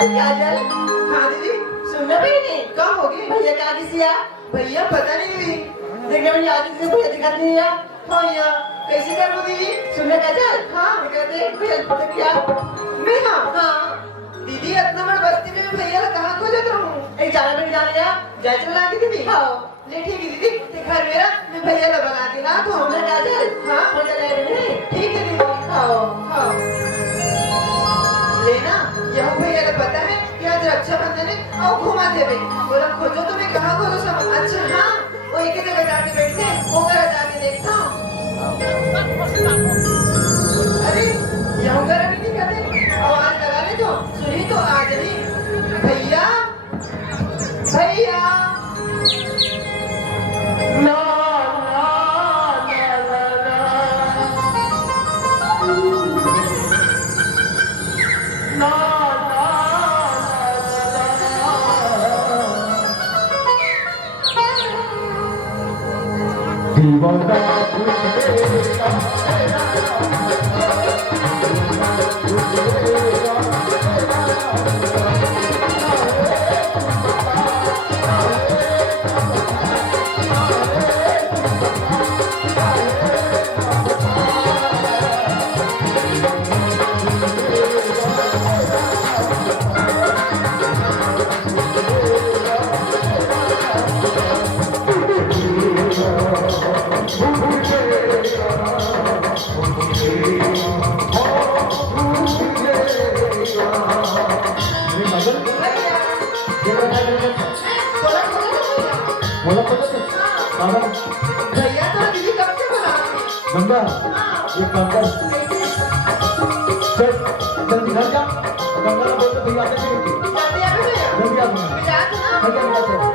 काजल। हाँ दीदी सुनना बहनी कहाँ होगी भैया क्या किसी भैया पता नहीं दीदी देखने में आज से भैया दिखा नहीं है। हाँ यहाँ कैसे कर वो दीदी सुनना काजल। हाँ कहते भैया क्या मैं हाँ दीदी इतना बड़ा बस्ती में भैया कहाँ खो जाता हूँ एक जाने में जाने या जाए चला के दीदी। हाँ ले ठीक है दीदी घर मेरा मैं भैया ला बना के ना तो हमने काजल। हाँ मजा ले रहे ठीक है दीदी। हाँ लेना यह भैया ने पता है कि आज रक्षाबंधन है और घुमा दे भाई बोला खोजो तो मैं कहाँ खोजो सब। अच्छा हाँ वो एक ही जगह जाके बैठते वो घर जाके देखता हूँ। अरे यह घर अभी नहीं करते आवाज लगाने दो सुनी तो आज ही भैया भैया ना दीवाना भैया तो दीदी कब से बना गंगा ये काम कर चल जल्दी घर जा गंगा को बोल भैया आते हैं जल्दी आ भैया जल्दी आ गया जा ना गंगा भैया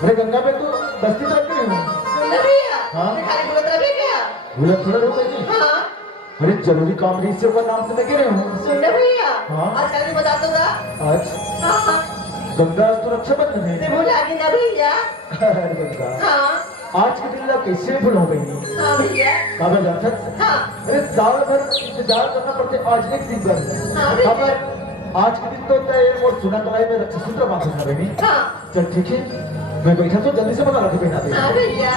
अरे गंगा पे तो बस्ती तरफ क्यों हूँ सुन भैया हाँ खाली बोलत रहे क्या बोला थोड़ा रुक गई हाँ अरे जरूरी काम रही से नाम से मैं कह रही हूँ सुन भैया हाँ आज कल बता दूंगा आज हाँ गंगा आज तो रक्षाबंधन है भूला कि ना भैया अरे गंगा हाँ आज के दिन कैसे भूल हो गई हाँ भैया काबर जानत हाँ अरे साल भर इंतजार करना पड़ते आज एक दिन पर हाँ भैया खबर आज के दिन तो तय और सुना कलाई में रक्षा सूत्र बांधना बनी हाँ चल ठीक है मैं बैठा तो जल्दी से बना रखी पहना दे हाँ भैया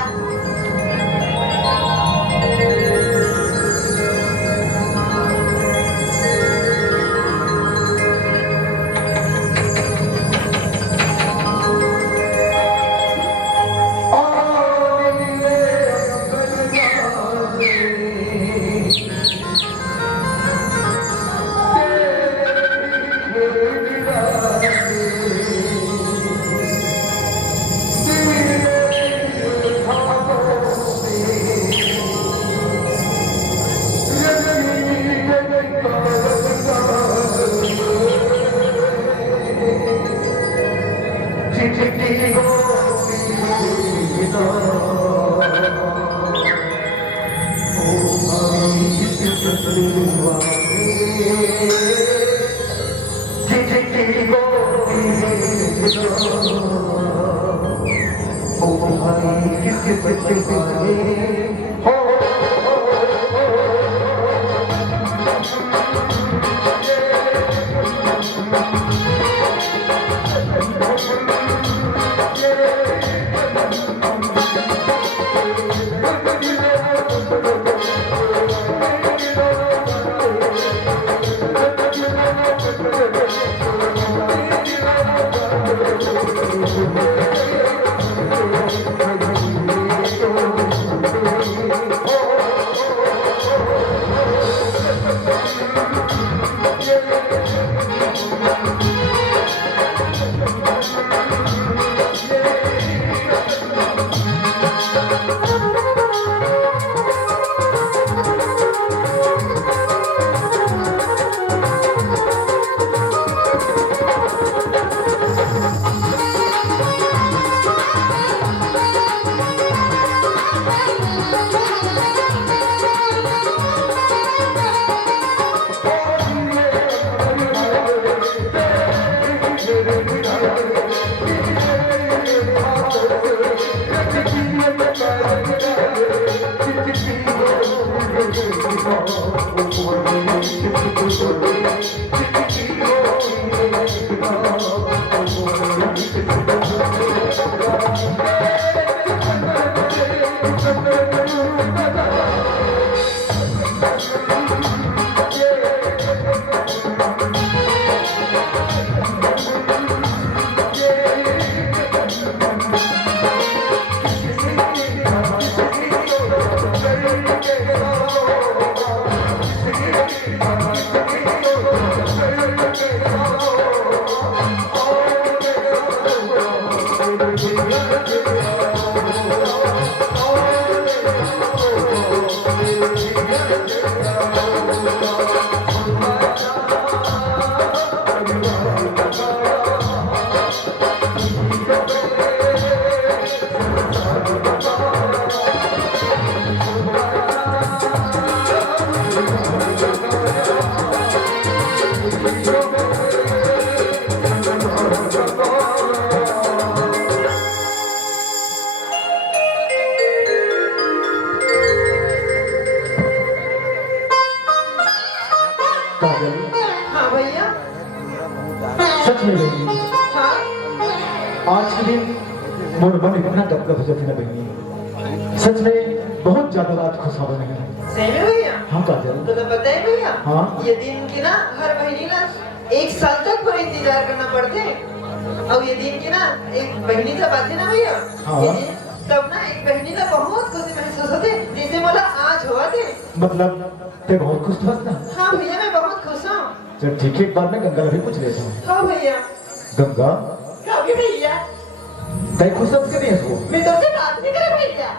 हाँ भैया। सच में बहनी, हाँ आज के दिन मोर मन इतना गदगद हो जाती ना बहनी, सच में बहुत ज्यादा रात खुश हो रही है। सही में भैया। हाँ काजल, तो पता है भैया, हाँ? ये दिन की ना हर महीने ना 1 साल तक को इंतजार करना पड़ते। और ये दिन की ना एक बहनी जब आती ना भैया, हाँ? ये दिन तब ना एक बहनी ना बहुत खुशी महसूस होते, जैसे बोला आज हुआ थे। मतलब ते बहुत खुश था ना? हाँ भैया मैं बहुत खुश हूँ। जब ठीक है, एक बार मैं गंगा भी पूछ लेता हूँ। हाँ भैया। गंगा, कभी भैया तय खुश के नहीं है इसको? मैं तुमसे बात नहीं करे भैया।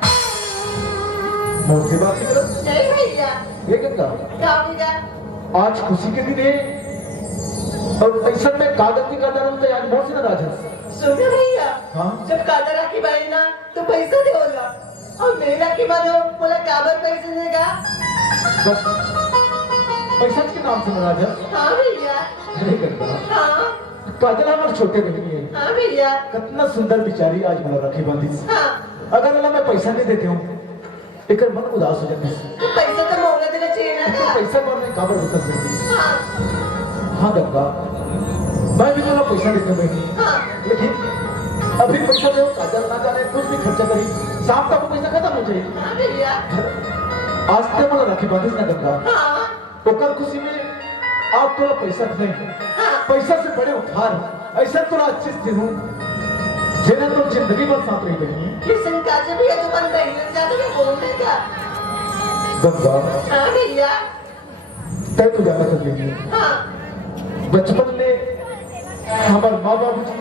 मोर से बात नहीं करो? नहीं भैया। ये गंगा, भैया आज खुशी के दिन है और ऐसा में कागज की काटा रहा तो आज मोर से नाराज है। सुनो भैया, हाँ? जब काटा राखी बाई ना तो पैसा देगा और मेरा की मानो बोला काबर पैसे देगा। बस पैसा के नाम से नाराज है। हाँ भैया। अरे गंगा, हाँ काजल हमारे छोटे बहनी है, हाँ भैया। कितना सुंदर बिचारी आज मला राखी बांधी। हाँ अगर अल्लाह मैं पैसा नहीं देती हूँ एक मन उदास हो जाती है। तो पैसा तो मोहल्ला देना चाहिए ना तो था। पैसा कौन नहीं काबर होता है? हाँ हाँ गंगा, मैं भी थोड़ा पैसा देता बहनी, हाँ लेकिन अभी पैसा दो काजल ना जाने कुछ भी खर्चा करी, शाम तक पैसा खत्म हो जाए। हाँ भैया। आज तक मला राखी बांधिस ना गंगा, हाँ ओकर खुशी में आप थोड़ा पैसा नहीं, पैसा से बड़े उपहार ऐसा थोड़ा अच्छे से हूँ जिन्हें तुम जिंदगी भर साथ रही बहनी। किशन काजे भैया तो बन रही है ज्यादा मैं बोलने का। गंगा, हाँ भैया। तय तो ज्यादा कर लेंगे। हाँ बचपन में हमारे माँ बाबू जी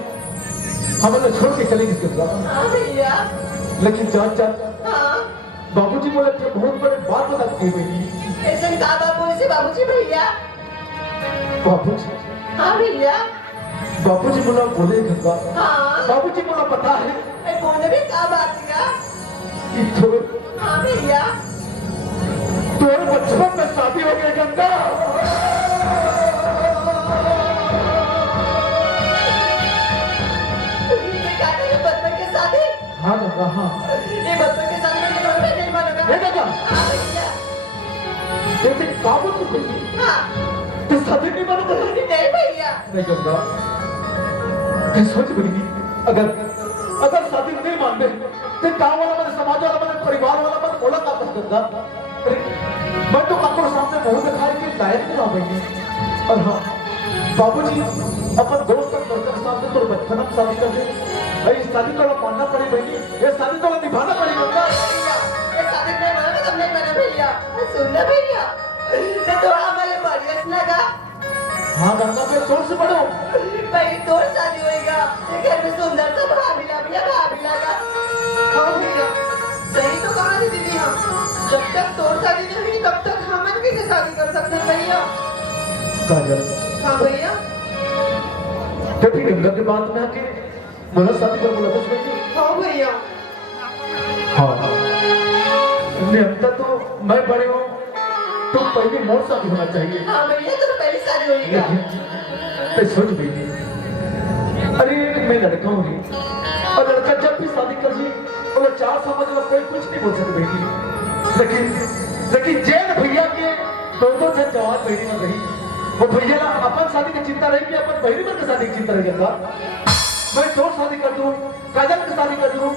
हमें छोड़ के चले गए गंगा, हाँ भैया। लेकिन जान जान हाँ बाबूजी बोले थे बहुत बड़े बात बता दी बहनी। किशन का बाबू से बाबूजी भैया। बाबूजी, हाँ भैया। बाबूजी बोला बोले गंगा, हाँ बाबूजी बोला पता है मैं बोलने भी क्या बात का। कि तो हाँ भैया। तुम्हारे बचपन में शादी हो गई गंगा। ये काटे के बचपन के साथ ही। हाँ गंगा, हाँ ये बचपन के साथ में नहीं मानूंगा। ये गंगा, हाँ भैया। जैसे काबुल की बेटी हाँ तो शादी नहीं मानोगे? नहीं भैया। नहीं गंगा, मैं सोच बनी अगर अगर शादी नहीं मानते तो गांव वाला मेरे समाज वाला मेरे परिवार वाला मेरे बोला का कर गंगा। अरे मैं तो आपको सामने बहुत दिखाई कि लायक नहीं आ पाएंगे। और हाँ बाबूजी अपन दोस्त का लड़का के सामने तो बचपन में शादी कर दे, भाई शादी तो मानना पड़ी बहनी, ये शादी तो निभाना पड़ी गंगा। भैया ये शादी नहीं मानोगे तब नहीं माना भैया। सुनना भैया ये थोड़ा हमारे बढ़िया लगा। हाँ गंगा, मैं तोड़ से पढ़ो भाई तोर शादी होएगा ये घर में सुंदर सा भाभी लगा। हाँ भैया सही तो कहा थी दीदी, हम जब तक तोर शादी नहीं हुई तब तक हम कैसे शादी कर सकते हैं भैया। काजल, हाँ भैया। तभी गंगा के बात में आके बोला शादी पर बोला कुछ नहीं। हाँ भैया। हाँ नियमता तो मैं बड़े हूँ तो पहले मोर शादी होना चाहिए। हाँ भैया तो पहली शादी होएगा। मैं सोच गई अरे मैं लड़का हूँ और लड़का जब भी शादी कर ली और चार समझ लो कोई कुछ नहीं बोल सकते बेटी। लेकिन जैन भैया के दो जन जवान बहनी में रही, वो भैया अपन शादी की चिंता रही कि अपन बहनी में शादी की चिंता रही जाता। मैं तो शादी कर दूं, काजल की शादी कर दूं,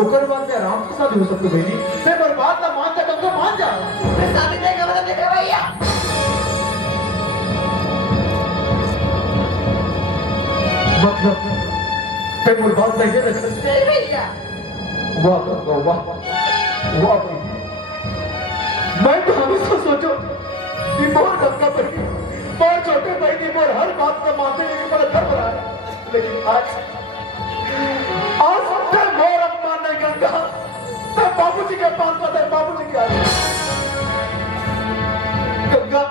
ओकर बाद में आराम से शादी हो सकती बहनी। मैं बर्बाद ना मान जा तो मान जा। मैं शादी नहीं कर देखा भैया। मतलब मैं बर्बाद नहीं है नहीं भैया। वाह वाह वाह वाह बहनी, मैं तो हमेशा सोचो कि मोर गंगा बहनी, मोर छोटे बहनी, मोर हर बात का मानते हैं कि बड़ा धर्म रहा है। लेकिन आज तक मोर अपमान नहीं गंगा, तब बाबूजी के पास पता है, बाबूजी के आगे गंगा।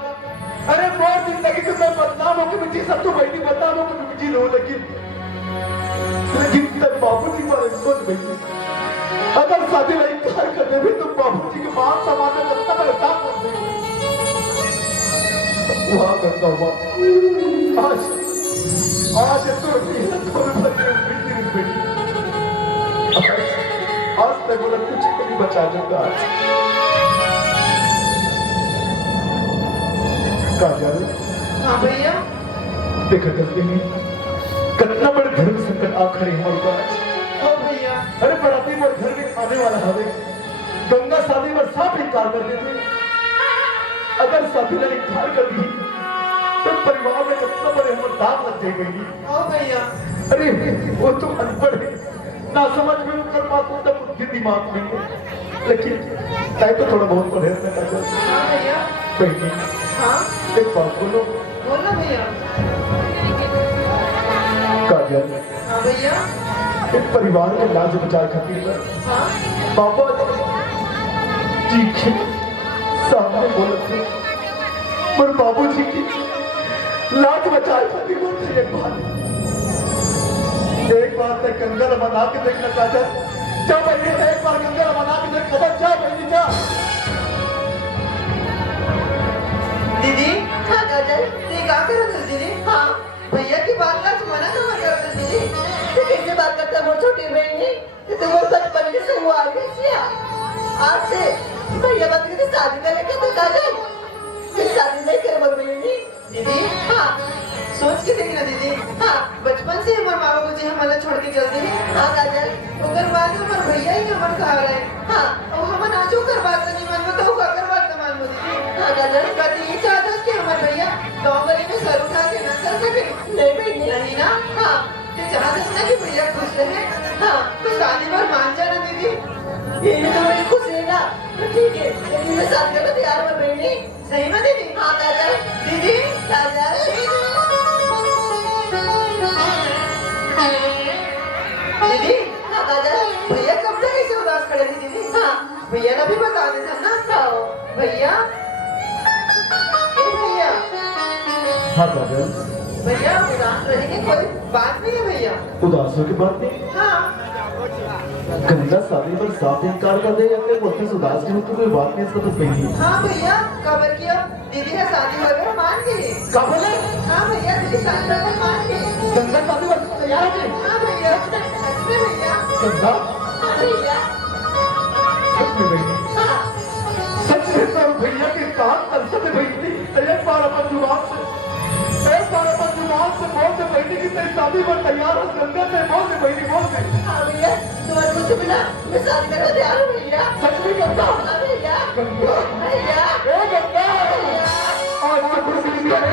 अरे मोर जिंदगी तो मैं बदनाम होकर भी जी सब तो बहनी बदनाम होकर भी जी लो, लेकिन तब बाबूजी पर सोच बहनी, अगर शादी में इनकार कर दे भी तो बाबूजी के मान सम्मान में लगता मैं क्या कर दूं। वाह गंगा वाह, आज तो आज तक बोला कुछ नहीं बचा दूंगा। काजल, हाँ भैया। देखा करते हैं कितना बड़े धर्म संकट आ खड़े हमारे पास। हाँ भैया। अरे बराती मोर घर में आने वाला हवे, गंगा शादी में साफ इनकार कर देते। अगर शादी ने इनकार कर दी तो परिवार में कितना बड़े हमारे दाग लग जाएगी। हाँ भैया। अरे वो तो अनपढ़ है, ना समझ में कर बात होता बुद्धि दिमाग में है, लेकिन चाहे तो थोड़ा बहुत पढ़े रहना चाहिए। हाँ भैया। बहनी, हाँ एक बात बोलो। बोलो भैया। काजल, हाँ भैया। एक परिवार के लाज बचाए खातिर हाँ बाबा जी के सामने बोले थे, पर बाबूजी की लाज बचाए खातिर बोलते एक बार तक गंगा बना के देखना चाहता। जा बहनी, एक बार गंगा बना के देख, खबर जा बहनी जा। दीदी। हाँ काजल, ये क्या कर रहे थे दीदी? हाँ भैया की बात का मना क्यों कर रहे थे दीदी? ये कैसे बात करता है वो छोटी बहनी? ये तो वो बचपन से हुआ है सिया। आज से भैया बात करते शादी करेंगे तो काजल मैं शादी नहीं करे बहनी। दीदी हाँ सोच के देखना दीदी। हाँ बचपन से हमारे माँ बाबू जी हमारा छोड़ के चलते हैं। हाँ काजल ओकर बाद हमारे भैया ही हमारे सहारा है। हाँ और हम नाचो कर बात नहीं मान तो कर बात न मान दीदी। हाँ काजल कभी ये चाहता है कि हमारे भैया गाँव गली में सर उठा के ना चल सके। नहीं बहनी नहीं ना। हाँ ये चाहता है कि भैया खुश रहे। हाँ तो शादी पर मान जाना दीदी। ये तो मेरी खुश है ना, तो ठीक है लेकिन मैं शादी करने तैयार हो बहनी। सही में दीदी? हाँ काजल दीदी। काजल दीदी। हाँ काजल भैया कब तक ऐसे उदास खड़े थे दीदी? हाँ भैया ने भी बता देता ना। आओ भैया। ए भैया। हाँ काजल, भैया उदास रहेंगे कोई बात नहीं है भैया। उदासों की बात नहीं। हाँ गंगा शादी पर साफ इनकार कर दे या फिर बोलते उदास की होती कोई बात नहीं, इसका तो सही। हाँ भैया कबर किया दीदी का शादी वगैरह मान गए। कब बोले? हाँ भैया दीदी शादी वगैरह मान गए। गंगा शादी पर तैयार है? हाँ भैया सच में भैया। गंगा हाँ भैया। सच में बहनी, हाँ सच में तो भैया के कान तरसते बहनी। एक बार अपन जुबान से बोल दे बहनी की तेरी शादी पर तैयार हो। गंगा से बोल दे बहनी, बोल दे। हाँ भैया तुम्हारे मुझसे बिना मैं शादी करने तैयार हूँ भैया। सच में गंगा? हाँ भैया। गंगा भैया। ए गंगा, आज तो खुशी है।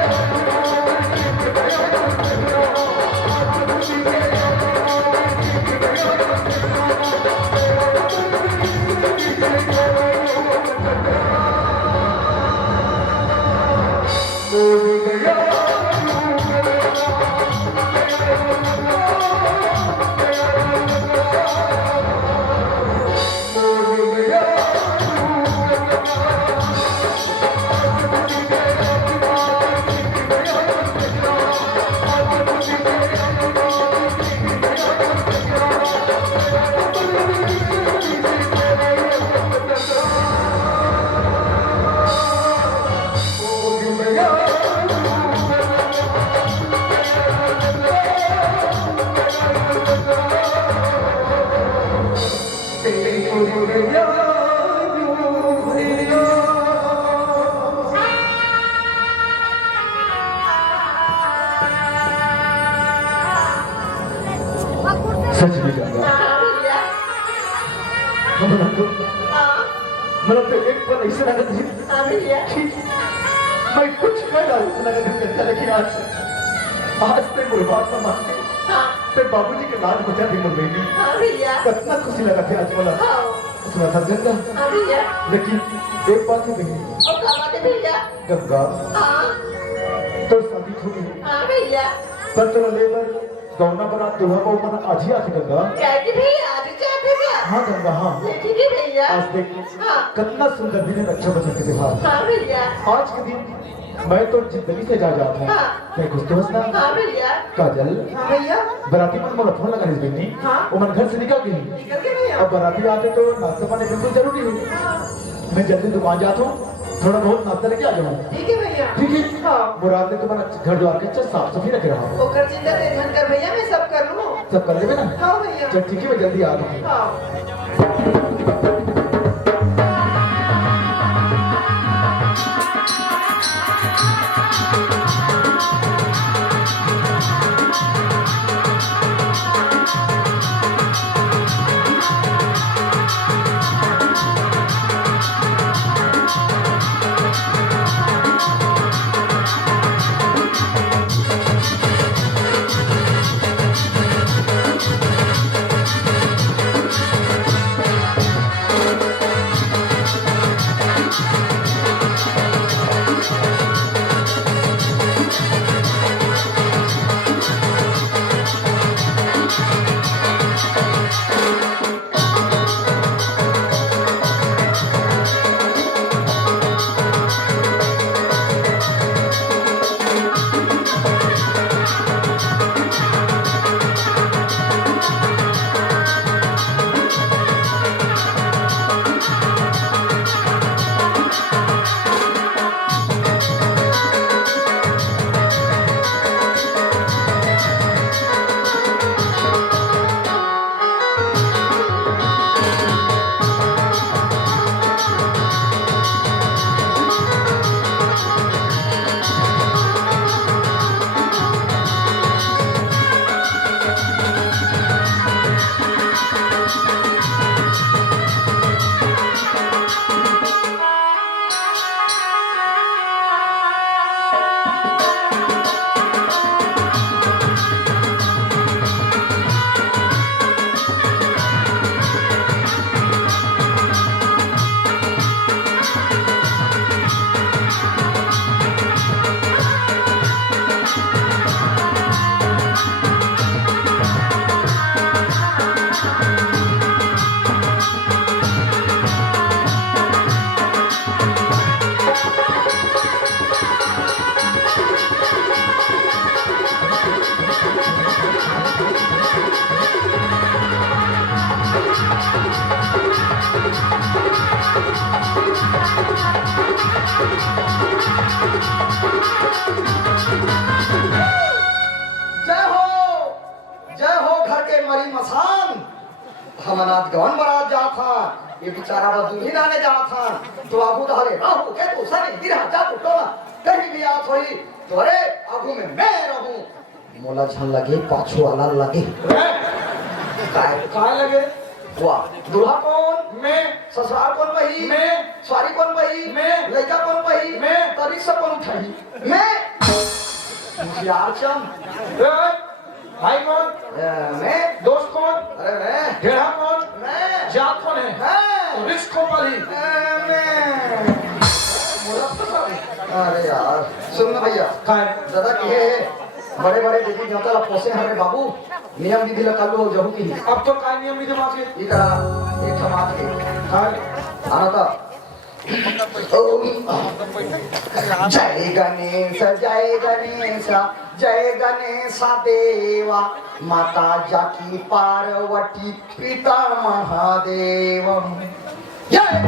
सच में गंगा हमरा तो एक पल ऐसा लगा था कि मैं कुछ कर रहा हूँ लेकिन आज ते बुढ़ापा न मान ते बाबूजी के लाज बचा दी मुझे कितना खुशी लगा था आज वाला सुना था गंगा लेकिन एक बात ही नहीं गंगा तो शादी थोड़ी पर तो लेबर गौना बना दुल्हा को मन आज ही आती गंगा हाँ गंगा हाँ आज देख कितना सुंदर दिन है रक्षा बंधन के त्योहार आज के दिन मैं तो जिंदगी से जा जाता हूँ मैं कुछ दोस्त ना काजल बराती मन मोला फोन लगा बहनी वो मन घर से निकल गई अब बराती आते तो नाश्ता पानी बिल्कुल जरूरी है मैं जल्दी दुकान जाता हूँ थोड़ा बहुत नाश्ता लेके आ जाऊँ ठीक है भैया ठीक है मुराद ने तुम्हारा घर द्वार के अच्छा साफ सफाई रख रहा हूँ चिंता टेंशन कर भैया मैं सब कर लूँ सब कर लेवे ना हाँ भैया चल ठीक है मैं जल्दी आ रहा हूँ हमनाथ गवन बरात जा था ये बेचारा बदूही नाने जा था तो आगू दहले राहु के तो सनी गिरा जा टोला कहीं भी आत होई तो अरे आगू में मैं रहूं मोला झन लगे पाछू वाला लगे काय लगे वाह दूल्हा कौन मैं ससुराल कौन बही मैं सारी कौन बही मैं लड़का कौन बही मैं तरीक से कौन उठाई मैं यार चम भाई कौन मैं दोस्त कौन अरे मैं ढेड़ा कौन मैं जात कौन है रिस्क कौन वाली मैं अरे यार सुन भैया दादा की है बड़े बड़े देखी न्योता पोसे हमें बाबू नियम विधि लकालू हो जाऊ की अब तो काय नियम विधि माके इधर एक समाज के आना था जय गणेश जय गणेश देवा माता जाकी पार्वती पिता महादेव जय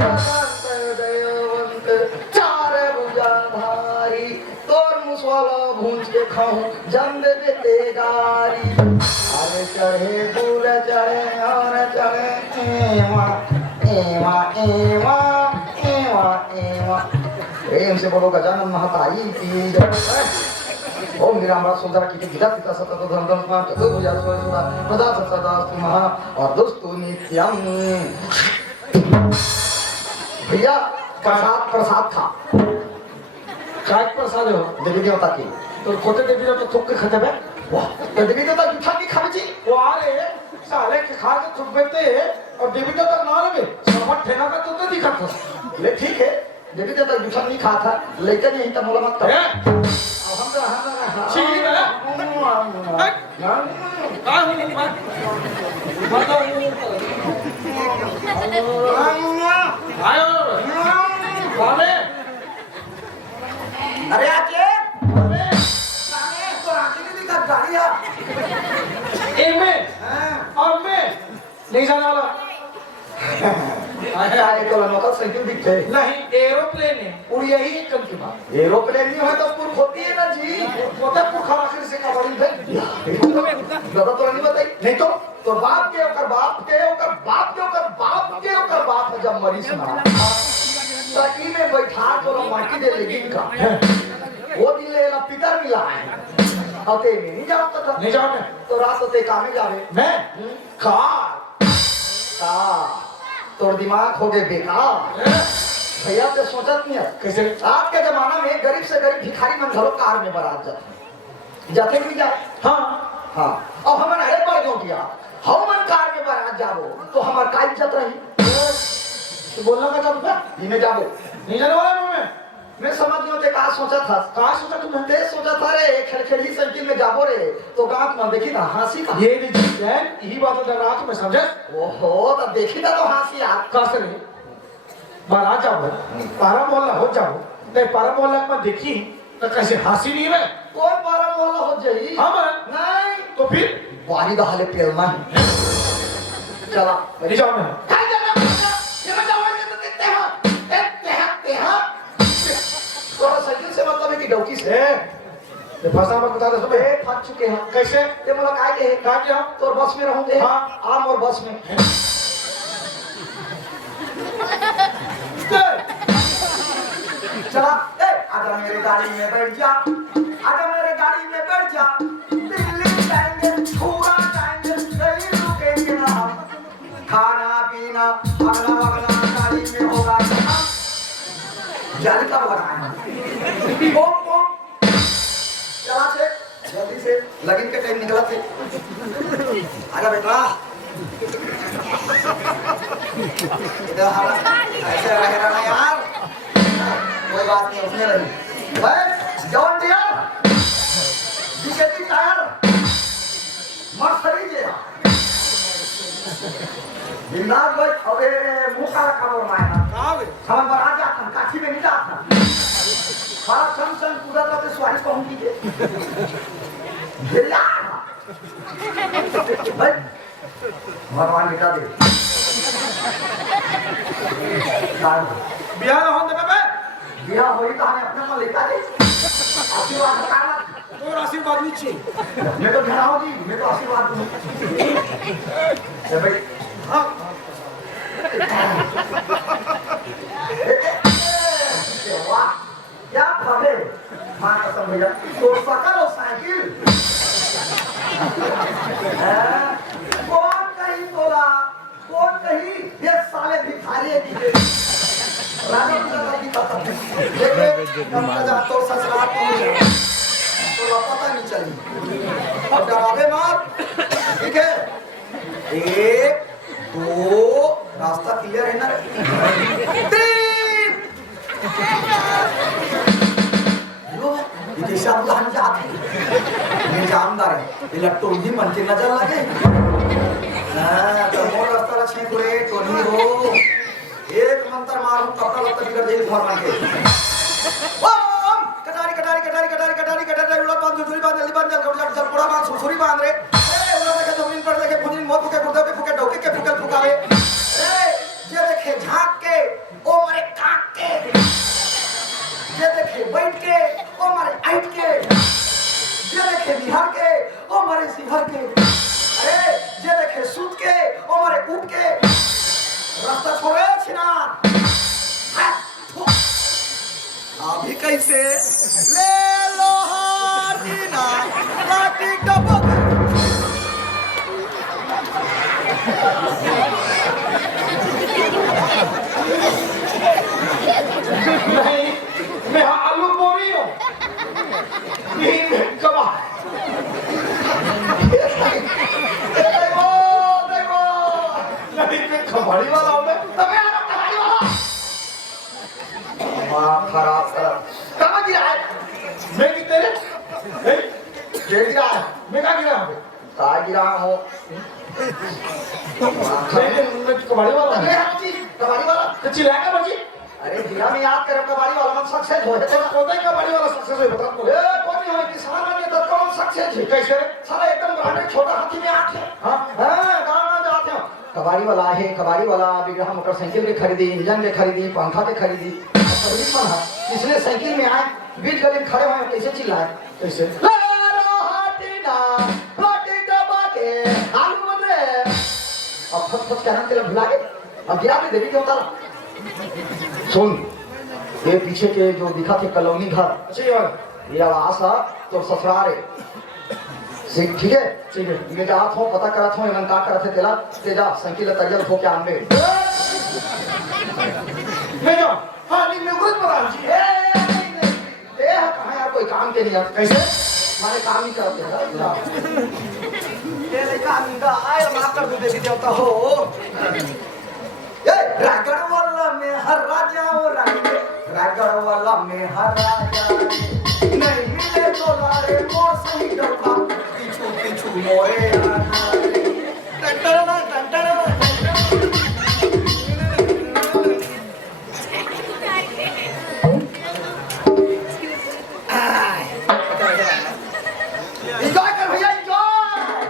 दयावंत चार भुजाधारी तोर मुसवाला भूंज के खाऊं जम दे तेगारी अरे चढ़े दूर चढ़े और चढ़े एवा एवा एवा एवा प्रेम से बोलो गजानन महाकाली की जय। ओम निरामरा सुंदर की गिरा पिता सतत धन धन मा चतुर्भुजा स्वसुरा प्रदा सदा महा और दोस्तों नित्यम। भैया प्रसाद प्रसाद था काय प्रसाद हो देवी देवता की तो खोटे देवी तो थुक के खत्म है वाह तो देवी देवता की खाती खावी जी वारे साले के खा के थुक बेते और देवी देवता ना लगे समझ ठेना का तो दिखा था ले ठीक है देवी देवता की नहीं खा था लेकिन यही तो मोला मत कर हम ठीक है अरे आके तो आके नहीं दिखा गाड़ी और मैं नहीं जाने वाला आए तो नौकर साइकिल दिखते नहीं एरोप्लेन है और यही एक कल की बात एरोप्लेन नहीं है तो पुर होती है ना जी होता पुरखा आखिर से का बड़ी है दादा तो नहीं बताई नहीं तो बाप के ओकर बाप के ओकर बाप के ओकर बाप के ओकर बाप जब मरी सुना ताकि में बैठा तो माटी दे लेकिन का वो दिन ले ला पितर मिला है अते नहीं जाओ तो नहीं जाओ तो रात होते कामे जावे मैं कार तोर दिमाग हो गए बेकार भैया तो सोचत नहीं है कैसे आज के जमाना में गरीब से गरीब भिखारी मन घरों कार में बारात जाते कि नहीं जाए हाँ हाँ और हमन अरे पर क्यों किया हम मन कार में बारात जाबो तो हमार का इज्जत रही तो बोलना का चाहता इन्हें जाबो नहीं जाने वाला मैं समझ नहीं होते कहा सोचा था कहा सोचा तुम ते सोचा था रे खड़खड़ी साइकिल में जाबो रे तो गांव में देखी ना हंसी का ये यही बात लग रहा तुम्हें समझे ओहो तब देखी ना तो हंसी आप कैसे नहीं बारात जाओ पारा मोहल्ला हो जाओ नहीं पारा मोहल्ला में देखी तो कैसे हंसी नहीं रहे कौन पारा मोहल्ला हो जाई हम नहीं तो फिर वाली दहाले पेलना चला नहीं जाओ मैं साइकिल से मतलब है कि डौकी से ये भाषा में बता दे तुम्हें फंस चुके हैं कैसे ते मला काय के कहा क्या तो बस में रहूंगे हाँ। आम और बस में चला ए आजा मेरे गाड़ी में बैठ जा आजा मेरे गाड़ी में बैठ जा दिल्ली जाएंगे पूरा जाएंगे कहीं रुकेंगे ना खाना पीना अगला अगला गाड़ी में होगा जाने कब लगाए कौन कौन चला से जल्दी से लगन के टाइम निकला थे आजा बेटा इधर हाथ ऐसे रह रहा यार कोई बात नहीं उसने रही बस जॉन डियर बीकेटी टायर मर्सरी जे बिंदास भाई अबे मुंह का खबर मायना हम बरात जाता काठी में नहीं जाता सारा सन पूरा करते स्वारी पहुंच कीजिए गिरला भाई भगवान बेटा दे बिहार होने पे बिया होई तो हमें अपने को लेकर दे आशीर्वाद करना तो आशीर्वाद नीचे मैं तो बिना होगी मैं तो आशीर्वाद दूं भाई हाँ वाह क्या भावे मां कसम भैया तो सकल हो साइकिल कौन कहीं बोला कौन कहीं ये साले भिखारी है की राजा का की पता लेकिन कब जा तो ससुराल पहुंच तो पता नहीं चली अब डरावे मत ठीक है 1 2 रास्ता क्लियर है ना 3 जैसे आप लहन जाते निजामदार है इलेक्ट्रॉनिक मन के नजर लगे तो मोर रास्ता रखे पूरे तो नहीं हो एक मंत्र मारूं कपड़ा लत्ता बिगड़ जाए तुम्हार मन के ओम कटारी कटारी कटारी कटारी कटारी कटारी उड़ा बांध जुड़ी बांध जल्दी बांध जल पूरा बांध सुरसुरी बांध रे ए उड़ा देखे जमीन पर देखे फुनी मोत फुके गुर्दे पे फुके डोके के फुकल फुकावे ए ये देखे झांक के ओ मारे काट के ये देखे बैठ के ओ मारे आइट के ये देखे निहार के ओ मारे सिहर के अरे ये देखे सूत के ओ मारे उठ के रास्ता छोड़े छिना अभी कैसे ले लो हारीना लाठी डबक नहीं मैं आलू बोरी हूँ कमा देखो देखो नहीं मैं कबाड़ी वाला हूँ मैं तबे आ रहा कबाड़ी वाला माँ खराब कर कहाँ गिरा है मैं कि तेरे ये गिरा है मैं कहाँ गिरा हूँ का गिरा हो मैं कबाड़ी वाला तबे हूँ हम जी कबाड़ी वाला तो चिल्लाएगा बची अरे गिरा में याद करो कबाड़ी वाला मन सक्सेस हो तो कोता ही कबाड़ी वाला सक्सेस है बता ए कौन है किसान ने तो कौन सक्सेस है कैसे रे साला एकदम ब्रांडेड छोटा हाथी में आते हैं हाँ हाँ गाँव में जाते हैं कबाड़ी वाला है कबाड़ी वाला विग्रह मोटरसाइकिल भी खरीदी इंजन भी खरीदी पंखा भी खरीदी सर्विस पर है इसलिए साइकिल में आए बीच गली में खड़े हुए कैसे चिल्लाए कैसे आलू बन रहे अब फट फट कहना तेरा भुला गए अब गिरा भी देवी के होता सुन ये पीछे के जो दिखा थे कॉलोनी घर अच्छी बात ये आवास है तो ससुराल है ठीक है ठीक है मैं जा था पता करा था एमन का करत है तेला तेजा साइकिल तरियल हो के आनबे मैं जाऊँ हाँ नहीं मैं खुद पता जी ए कहां यार कोई काम के नहीं यार कैसे मारे काम ही करते हैं ये लड़का अंगा आए माफ कर दो देवी देवता हो ए रागड़ वाला में हर राजा ओ रानी रागड़ वाला में हर राजा नहीं मिले तो लारे मोर सही डरता पीछू पीछू मोरे आना टंटड़ा टंटड़ा एंजॉय कर भैया एंजॉय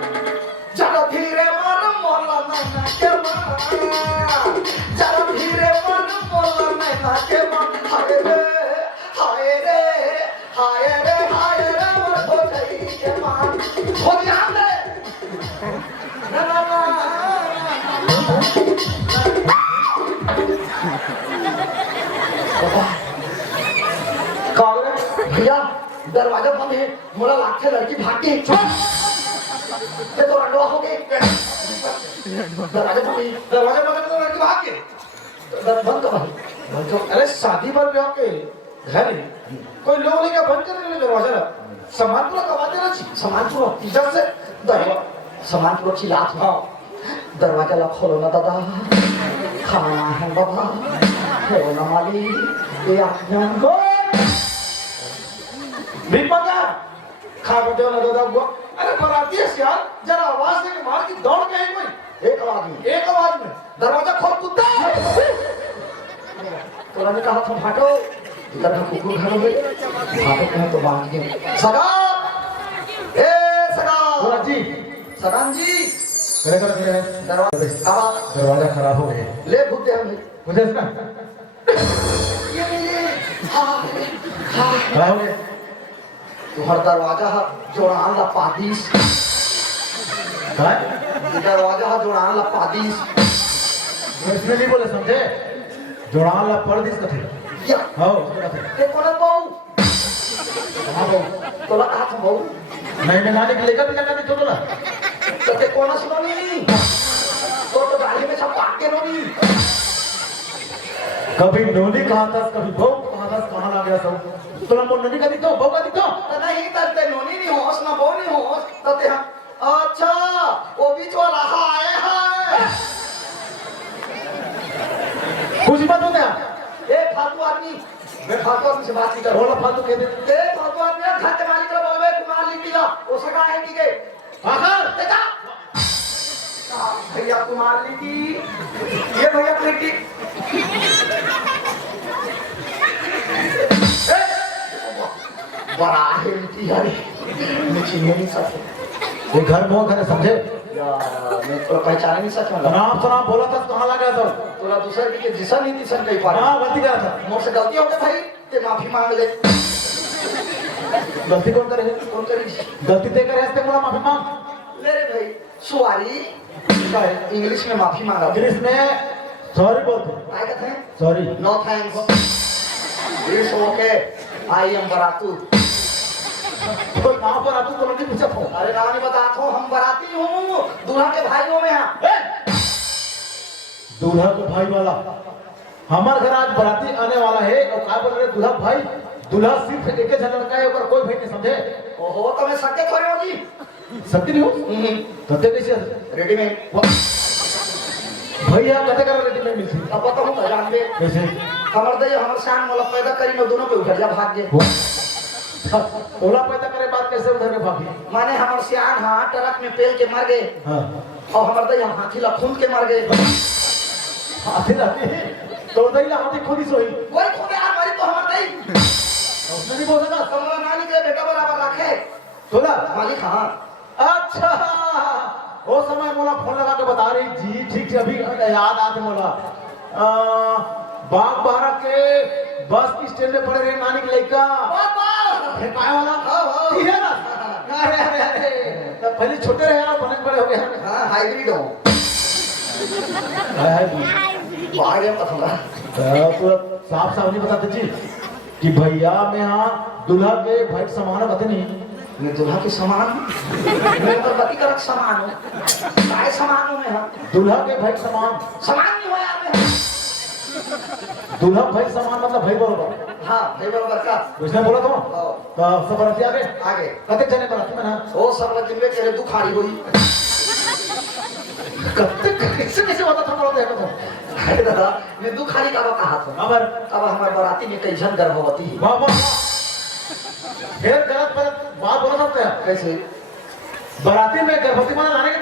जरा धीरे मन मोला नैना के मन जरा धीरे मन मोला नैना के मन हाय रे हाय रे हाय रे हाय रे मोर हो जाई के मान हो ध्यान दे ना ना ना कागरे भैया दरवाजा बंद है मोला लाखे लड़की भाग के छोड़ ये तो रंडवा हो गए दरवाजा बंद है दरवाजा बंद कर लड़की भाग के बंद कर भाई बंद कर अरे शादी पर ब्याह के घर ही कोई लोग नहीं क्या बंद कर रहे दरवाजा ना सामान पूरा कमा देना चाहिए सामान पूरा इधर से सामान पूरा चिल्लात हाँ दरवाजा ला खोलो ना दादा खाना है बाबा है ना माली ये आज्ञा भीपका खा बदो ना दादा बुआ अरे बराती है यार जरा आवाज दे के मार की दौड़ के आई कोई एक आवाज में दरवाजा खोल कुत्ता तोरा ने कहा था फाटो इधर का कुकुर घर में फाटो कहे तो बांध के सगा ए सगा बोला जी सगान जी करे दरवाजा खराब हो गया ले भूते हम मुझे इसका खराब हो गया तुम्हारा दरवाजा है जोड़ान ला पादीस दरवाजा है जोड़ान ला पादीस इसमें नहीं बोले समझे जोड़ान ला परदिस कथे या हां ये कौन बहु हां वो तोला कहा था बहु नहीं मैं नानी के लेकर भी लगा दी तो बोला तो ते कौन सुनो नहीं तो गाड़ी में सब पाट के नोनी कभी नोनी कहा था कभी बहु कहा था कहां लग गया सब तोला को नोनी का दी तो बहु का दी तो नहीं करते नोनी नहीं होश ना बहु नहीं होश तो ते अच्छा वो बीच वाला हाय हाय कुछ मत होता ए फालतू आदमी मैं फालतू आदमी से बात नहीं कर बोला फालतू कह दे ए फालतू आदमी घर के मालिक को बोलबे कुमार लिखी जा वो सगा है की के आखिर देखा भैया कुमार लिखी ये भैया लिखी बड़ा है लिखी यार मैं चिन्ह नहीं सकता ये घर मोह करे समझे यार मैं तो पहचान नहीं सकता नाम सुना बोला था कहां लगा सब तोरा दूसरे के दिशा नहीं दिशा कहीं पा हां गलती करा था मोर से गलती हो गई भाई ते माफी मांग ले गलती कौन करे कौन करी गलती ते करे हस्ते बोला माफी मांग ले रे भाई सॉरी इंग्लिश में माफी मांगा इंग्लिश में सॉरी बोलते काय कहते हैं sorry no thanks it's okay I am बरातू तो नाम पर आतू तो नहीं पूछा था अरे रानी बताता हूँ हम बराती हूँ दूल्हा के भाइयों में हैं दूल्हा को भाई वाला हमारे घर आज बराती आने वाला है और क्या बोल रहे दूल्हा भाई दूल्हा सिर्फ एक ही लड़का है और कोई भाई नहीं समझे ओहो तो मैं सत्य थोड़े हो जी सत्य नहीं हो सत्य कैसे रेडीमेड भैया कहते कर रेडी में मिलती अब बताऊँ तो जान दे कैसे हमार दे हमार शान मतलब पैदा करी न दोनों पे उठा जा भाग गए ओला पैदा करे बात कैसे उधर के भागी माने हमार सियान हाँ ट्रक में पेल के मर गए हाँ और हमार दे हाथी ला खून के मर गए हाथी रहती है तो दैला हाथी खुद ही सोई कोई खुद यार मारी तो हमार दे उसने नहीं बोल सका कमला नानी के बेटा बराबर रखे तोला मालिक हाँ अच्छा वो समय मोला फोन लगा के बता रही जी ठीक है अभी याद आते मोला बाग बारा के बस स्टैंड में पड़े रहे नानी के लड़का है काय वाला ठीक है ना अरे अरे अरे तब पहले छोटे रहे ना बने बड़े हो गए हाँ हाइब्रिड हो हाय बाहर गए पता तो साफ साफ नहीं बताते जी कि भैया मैं यहाँ दूल्हा के भाई समान बते नहीं मैं दूल्हा के समान हूँ मैं तो पति का समान हूँ काय समान हूँ मैं हाँ दूल्हा के भाई समान नहीं हो यार मैं दूल्हा भाई समान मतलब भाई बरोबर हाँ भाई बराबर का उसने बोला तो सब बराती आगे आगे कते जने बराती में ना वो सब लोग जिनमें तेरे दुखारी हुई कते कैसे कैसे होता था बोलते हैं तो अरे दादा मैं दुखारी का कहा था अबर अब हमारे बराती में कई जन गर्भवती है बाबा फिर गलत बात बोला सकते हैं कैसे बराती में गर्भवती माना लाने के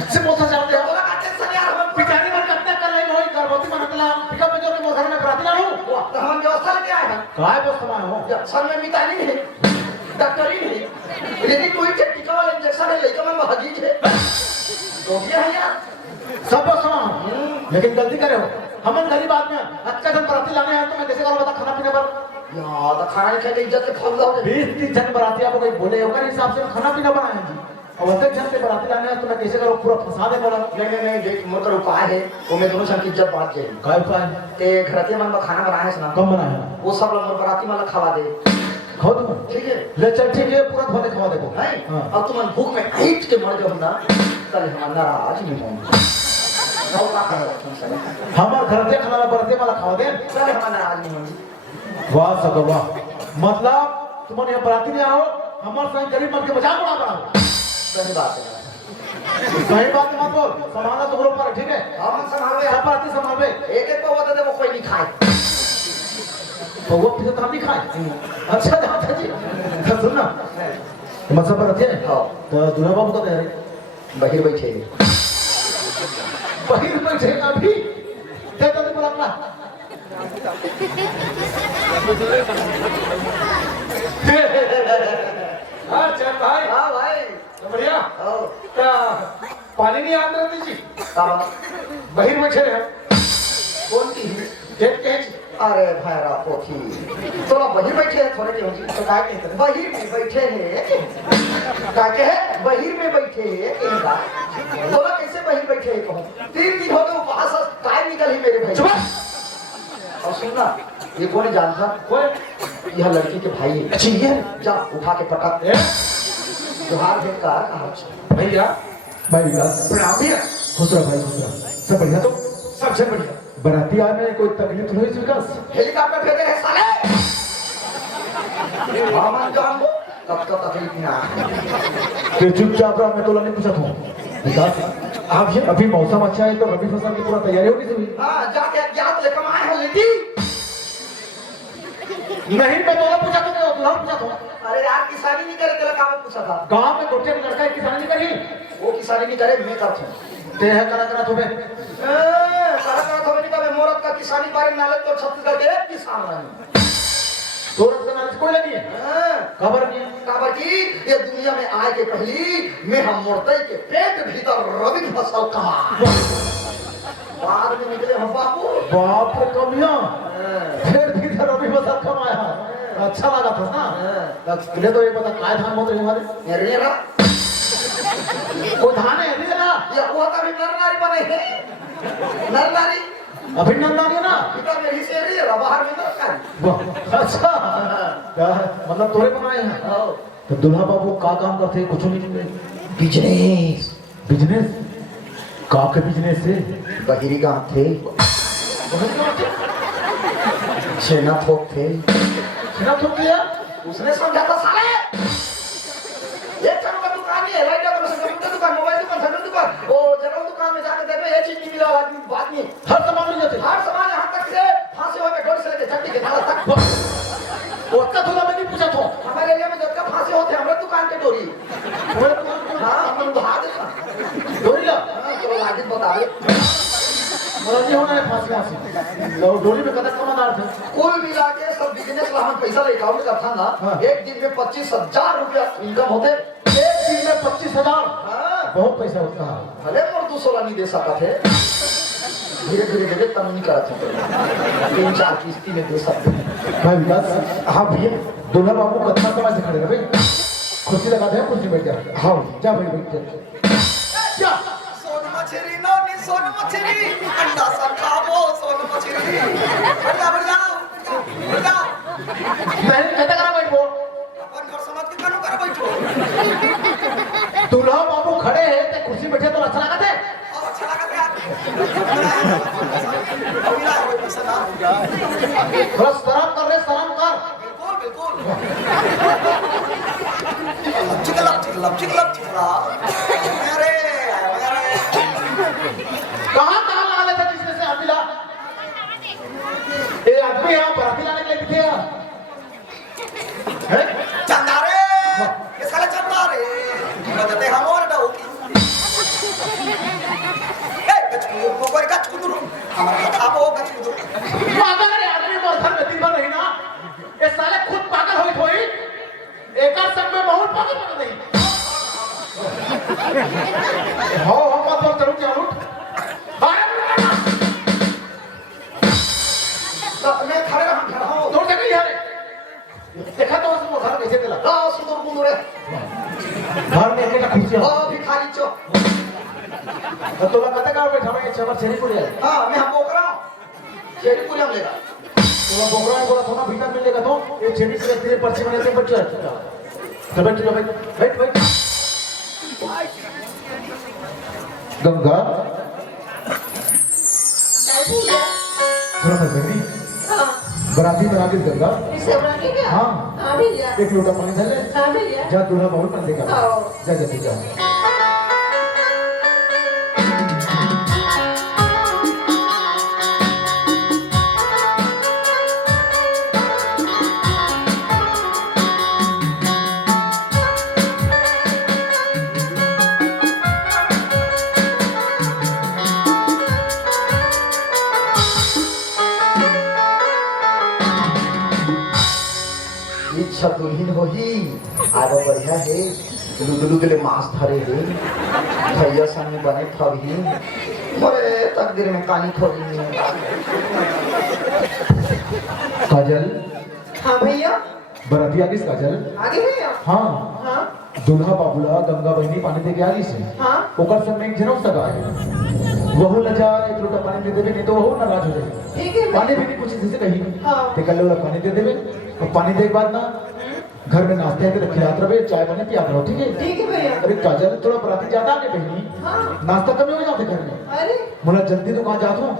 इससे बहुत जानते हो बोला का टेंशन यार हम पिटानी में कितने कर रही हो गर्भवती माना तला पिकअप में जो के घर में बराती ना हो तो हम व्यवस्था लेके आए हैं काय बस समय हो सर में मिताली है डॉक्टरी नहीं लेकिन कोई टिका वाला इंजेक्शन है लेकर मन हगी है तो क्या है यार सब बस समय हो लेकिन गलती करे हो हम गरीब आदमी हैं अच्छा जन बराती लाने हैं तो मैं कैसे करूं बता खाना पीने पर यार तो खाना नहीं खाने इज्जत के फल दो 20-30 जन बराती आपको कोई बोले होगा हिसाब से खाना पीना बनाए हैं जी और अत्यंत जन से बराती लाने हैं तो मैं कैसे करूं पूरा फंसा दे बोला नहीं देख मोटर उपाय है वो मैं दोनों जन की इज्जत बात जाए काय उपाय ते घरते मन में खाना बनाए है ना कम बनाया वो सब लोग बराती वाला खवा दे खाओ तुम ठीक है ले चल ठीक है पूरा धोने खवा देखो नहीं हाँ। अब तुम भूख में ईट के मर जाओ ना कल हम नाराज नहीं होंगे हमार घर से खाना बरते वाला खवा दे कल हम नाराज नहीं होंगे वाह सको वाह मतलब तुम्हारे यहाँ बराती नहीं आओ हमारे संग गरीब मन के मजाक उड़ा बनाओ सही बात है सही बात मत बोल समाना तो ऊपर ठीक है हम संभालवे सब बराती संभालवे एक को बता दे वो कोई नहीं खाए तो वो फिर तो हम नहीं खाए अच्छा जाता जी तो सुन ना मतलब बराती है हाँ तो दूल्हा बाबू का दे बहिर बैठे वही बैठे अभी दे दो बोला ना हाँ चल भाई हाँ भाई बढ़िया हाँ पानी नहीं आता रहती जी कब बहिर बैठे हैं कौन की देख के अरे भैरा पोथी थोड़ा बहिर बैठे हैं थोड़े क्यों जी तो काय कहते हैं बहिर में बैठे हैं काय के है बहिर में बैठे हैं इनका थोड़ा कैसे बहिर बैठे हैं कहूँ 3 दिन हो गए उपवास काय निकल ही मेरे भाई चुप और सुनना ये कौन जानता कोई यह लड़की के भाई है अच्छी है जा उठा के पटक जोहार भेंट का भैया भाई विकास प्रणाम भैया खुश रहो भाई खुश रहो सब बढ़िया तो सबसे बढ़िया बराती आने में कोई तकलीफ हुई विकास हेलीकॉप्टर भेजे हैं साले मामा जान दो तब तो तकलीफ ना तो चुपचाप रहा मैं तो नहीं पूछा था विकास आप ये अभी मौसम अच्छा है तो रबी फसल की पूरा तैयारी होगी सभी हाँ जाके अज्ञात लेकर आए हैं लेडी नहीं मैं तो पूछा था दूल्हा पूछा था अरे यार किसानी नहीं करे तेरा काम पूछा था गांव में गोटे में लड़का किसान नहीं करी वो किसानी नहीं करे मैं करता हूँ ते है करा तुम्हें मैं मोरत का किसानी बारे नाले तो छत्तीसगढ़ के एक किसान रहे सूरत का नाच कोई लगी है खबर नहीं है काबर की ये दुनिया में आए के पहली मैं हम मुर्दई के पेट भीतर रवि फसल कमा बाद में निकले हम बापू बाप रे कमिया फिर भीतर रबी फसल कमाया अच्छा लगा था ना तुझे तो ये पता काय धान बोलते हमारे मेरे ना वो धान है नहीं ना ये वो का भी नर नारी बने हैं नर नारी अभिनंदन है ना पिता मेरी शेरी है बाहर में तो कर वाह, अच्छा मतलब तोरे बनाए हैं तो दुल्हा बाबू का काम करते कुछ नहीं बिजनेस बिजनेस का के बिजनेस से बहिरी गांव थे छेना थोक थे छेना थोक दिया उसने समझा था साले ये चारों का दुकान ही है लाइट का कंप्यूटर दुकान मोबाइल दुकान सैंडल दुकान वो जनरल दुकान में जाकर देखो ये चीज नहीं मिला आदमी बात नहीं हर सामान मिल जाते हर सामान यहाँ तक से फांसी होकर ढोल से लेके चट्टी के नाला तक वो का धुला में नहीं पूछा तो हमारे एरिया में जब का फांसी होते हैं हमारे दुकान के डोरी हाँ हम उड़ा देता डोरी ला चलो आगे बता दे मतलब नहीं होना है फांसी फांसी तो डोरी में कदम कमाना थे कुल मिला के सब बिजनेस ला हम पैसा लेके आउट करता ना हाँ। एक दिन में 25,000 रुपया इनकम होते एक दिन में 25,000 हाँ। बहुत पैसा होता है भले मोर 200 नहीं दे सका थे धीरे धीरे धीरे कम नहीं करते थे 3-4 किस्ती में दे सकते भाई विकास हाँ भैया दुल्हा बाबू कतना समय से खड़े रहे भाई कुर्सी लगा दे कुर्सी बैठ जा हाँ जा भाई बैठ जा क्या सोन मछली नो नी सोन मछली अंडा सब खाओ सोन मछली बढ़िया मैं कहता करा बैठ वो अपन घर समाज के कानू कर बैठो दुल्हा बाबू खड़े हैं ते कुर्सी बैठे तो अच्छा लगा थे अच्छा लगा यार अभी ना कोई पैसा ना थोड़ा शर्म कर रहे शर्म कर बिल्कुल चिकलप अरे कहाँ लगा लेता जिसमें से हम मिला ये आदमी यहाँ बराती लाने के लिए किथे है चंदा रे ये साला चंदा रे बजते हम और डाउकी ए कचकुदुर को कचकुदुर हमारा खाबो कचकुदुर पागल है आदमी मरथन में दिन भर नहीं ना ये साले खुद पागल होई थोई एक संग में बहुत पागल बन गई हो मतलब जरूर जरूर मैं खड़ा हूं दूर से गई यार देखा तो उसको घर कैसे दिला आ सुंदर कुंदुरे घर में एक कुर्सी ओ भिखारी चो तो मैं कहता का बैठा मैं चमर चेरी पूरी है हां मैं हम बोकरा चेरी पूरी हम लेगा तो बोकरा बोला थोड़ा भीतर मिलेगा तो ये चेरी से तेरे पर्ची बने से बच्चा तो बैठ लो बैठ बैठ गंगा थोड़ा बेबी बराती गंगा हाँ एक लोटा पानी धर ले जा दूल्हा बहुत बन देगा जा जल्दी जा इच्छा दुल्हन होही आगे बढ़िया है लुदलु के लिए मांस धरे है भैया संग में बने थवी मरे तकदीर में कानी थोड़ी काजल हाँ भैया बराती आगे काजल आगे भैया हाँ हाँ दूल्हा बाबूला गंगा बहनी पानी दे के आ गई से हाँ ओकर सब में एक जनौ सगा है वहु लजा एक लोटा पानी दे देवे नहीं तो वहु नाराज हो जाए ठीक है पानी भी नहीं कुछ जैसे कही हाँ। ते कल लोटा पानी दे देवे और पानी दे के बाद ना घर में नाश्ते के रखे यात्रा में चाय बने पिया करो ठीक है ठीक है भैया अरे काजल थोड़ा बराती ज्यादा आगे बहनी हाँ नाश्ता कम हो जाते घर में अरे मुला जल्दी दुकान जाता हूँ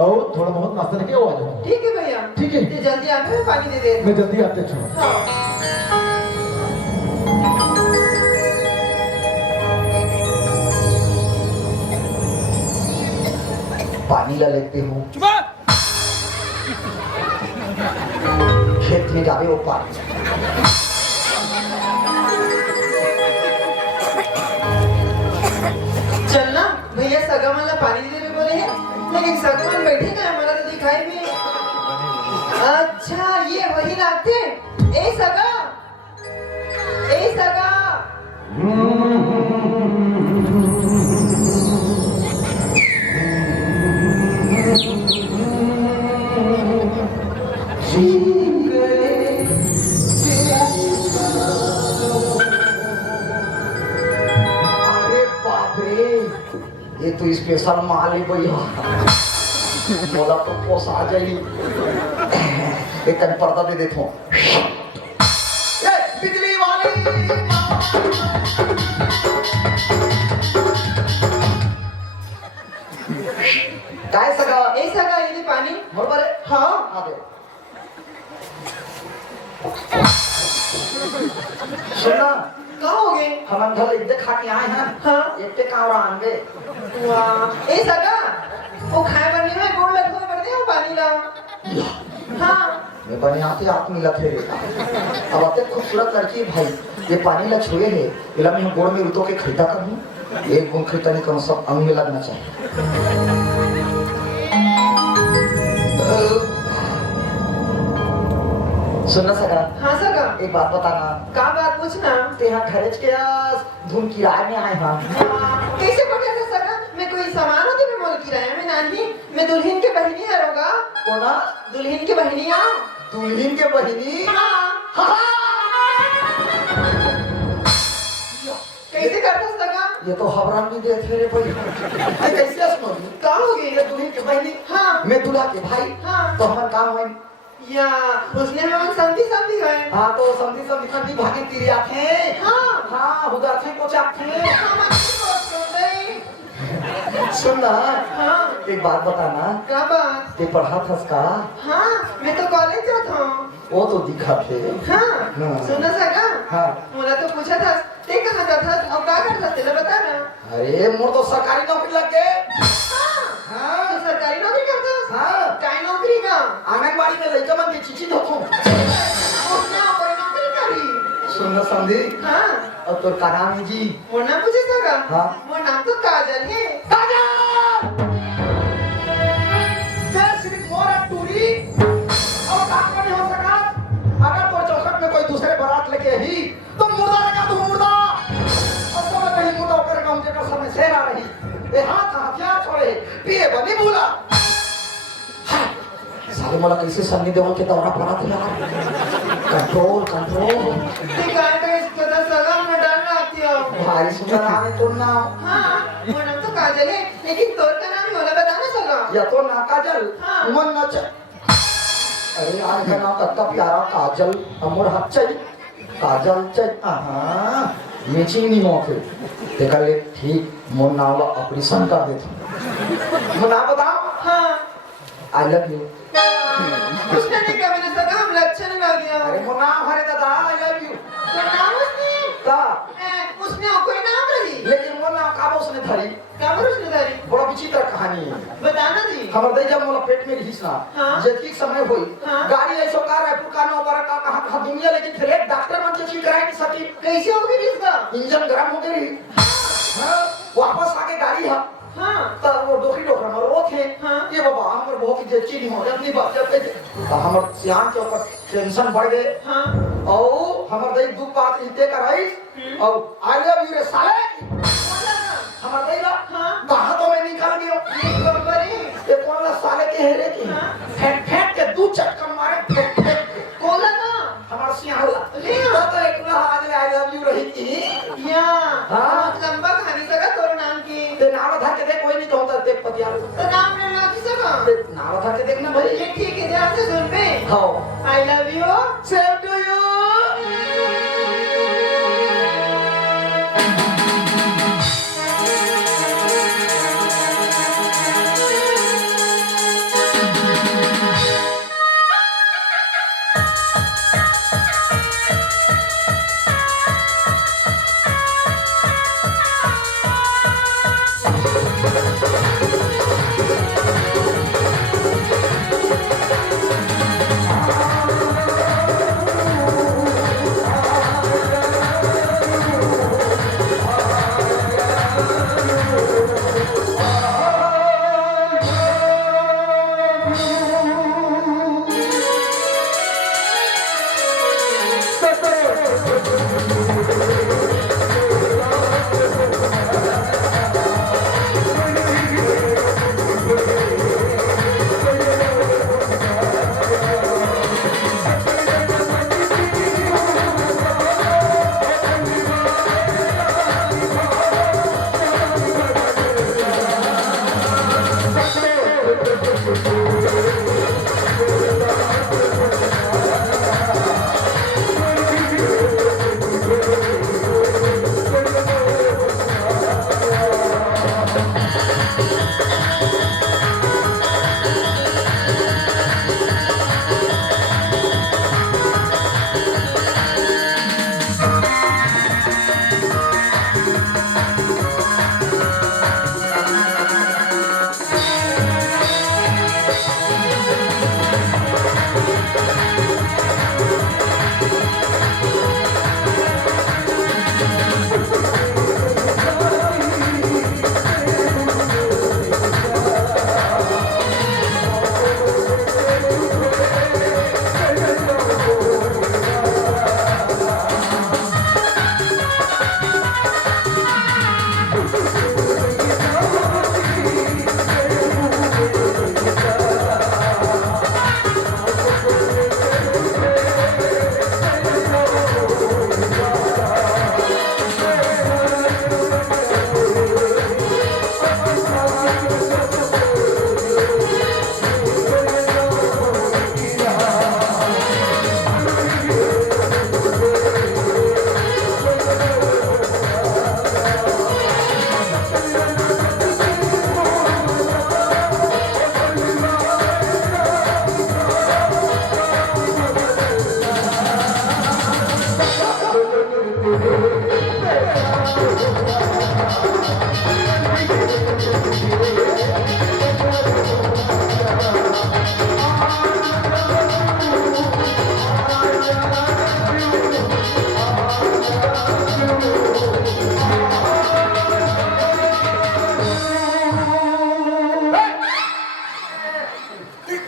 और थोड़ा बहुत नाश्ता लेके आ जाऊँ ठीक है भैया ठीक है ये जल्दी आके मैं पानी दे दे मैं जल्दी आते छू हाँ पानी ला लेते हूँ खेत में जावे वो पानी चलना भैया सगमन ला पानी दे दे बोले हैं लेकिन सगमन बैठे का हमारा तो दिखाई भी अच्छा ये वही लागते ए सगा अरे बाप रे ये तू स्पेशल माल है भैया बोला तो पोस आ जाई एक कन पर्दा दे देता हूँ बिजली वाली काय सगळं ए सगळं इथे पाणी बरोबर आहे हाँ दे सुनना कहाँ हो गए हम अंदर इधर खा के आए हैं हाँ एक पे कावड़ा आनबे वाह ए सगळं वो खाए बनने में गोल लग गए पड़ते हैं पानी ला हाँ मैं बने आते आदमी लगे अब आते खूबसूरत लड़की भाई ये पानी ला छुए है इला मैं गोड़ में रुतो के खरीदा करूँ एक गुण खरीदा नहीं करूँ सब अंग में लगना चाहिए सुनना सका हाँ सगळं एक बात बताना का बात पूछना ते यहाँ घरेज के धूम किराए में आए हाँ कैसे पता था सगळं मैं कोई सामान होते मैं मोल किराया में नानी मैं दुल्हन के बहनी हरोगा कोना दुल्हन के बहनिया दुल्हन के बहिनी हाँ कैसे करता सगळं ये तो हवरान भी दे थे रे भाई ये कैसे सुनो का हो गई ये दुल्हन के बहिनी हाँ मैं दूल्हा के भाई हाँ तो हमारा काम है या उसने हम समझी समझी है हाँ तो समझी समझी भागे तेरी आते हाँ हाँ उधर थे कुछ आते हम अच्छी बात कर रहे सुनना हाँ एक बात बताना क्या बात ते पढ़ा था उसका हाँ मैं तो कॉलेज जाता हूँ वो तो दिखा थे हाँ हाँ। सुना सका हाँ मुझे तो पूछा था ते कहाँ जाता था और क्या करता तेरा बता ना अरे मोर तो सरकारी नौकरी लग गए हाँ हाँ तो सरकारी नौकरी करता हाँ काय नौकरी का आंगनबाड़ी में लड़का मन के चिची धोखो उसने कोई नौकरी करी सुनना समझी हाँ अब तो का नाम है जी वो नाम पूछे सका हाँ वो नाम तो काजल है सिर्फ मोरा टूरी और काम नहीं हो सका अगर तो चौखट में कोई दूसरे बारात लेके ही तो मुर्दा लगा तू मुर्दा और तो मैं कहीं मुर्दा होकर काम जेकर समय से आ रही ए हाथ हथियार छोड़े पिए बनी भूला साले मला कैसे सन्नी देवल के दौरा पड़ा था यार कंट्रोल कंट्रोल ते काय काय इसका सगा मैं डरना आती हूँ भाई सुना नाम है तो नाम हाँ वो नाम तो काजल है लेकिन तोर का नाम होला बताना सका या तो ना काजल हाँ। मन न च अरे आज का नाम कितना प्यारा काजल अमर हाथ चाहिए काजल चाहिए हाँ मैचिंग नहीं होते देखा ले ठीक मोर नाम ऑपरेशन कर देता मोर नाम बताओ हाँ आई लव यू उसने नहीं कहा मैंने सका हम लक्षण लग गया अरे मोर नाम हरे दादा आई लव यू तो नाम उसने का उसने और कोई नाम रही लेकिन मोर नाम काबो उसने धरी क्या बोल उसने दारी बड़ा विचित्र कहानी है बताना जी हमर दे जब मोला पेट में रहीस ना हाँ। जे ठीक समय होई हाँ। गाड़ी ऐसो कार रायपुर का नो पर का कहां कहां दुनिया लेकिन फिर एक डॉक्टर मन से ठीक कराए नहीं सकी कैसे हो गई इसका इंजन गर्म हो गई हाँ, वापस आके गाड़ी है हाँ तब वो डोखरी डोखरा हमर रोत है हाँ। ये बाबा हमर बहुत की जे चीनी हो जल्दी बात जब तो हमर सियान के ऊपर टेंशन बढ़ गए हाँ और हमर दई दू बात इते कराई और आई लव यू रे साले हमर दई ला हाँ। कहां तो मैं निकल गयो ये कौन ला साले के हेरे की हाँ। फेंक फेंक के दू चक्कर मारे फेंक फेंक के कौन लगा हमर सियान ला ले तो एक ना आज आई लव यू रही थी या हाँ। बहुत लंबा कहानी सका तोर नाम की ते नाम था के देख कोई नहीं कहता देख पतिया तो नाम ले ला की सका ते नाम था के देखना भाई ये ठीक है ध्यान से सुन पे हां I love you same to you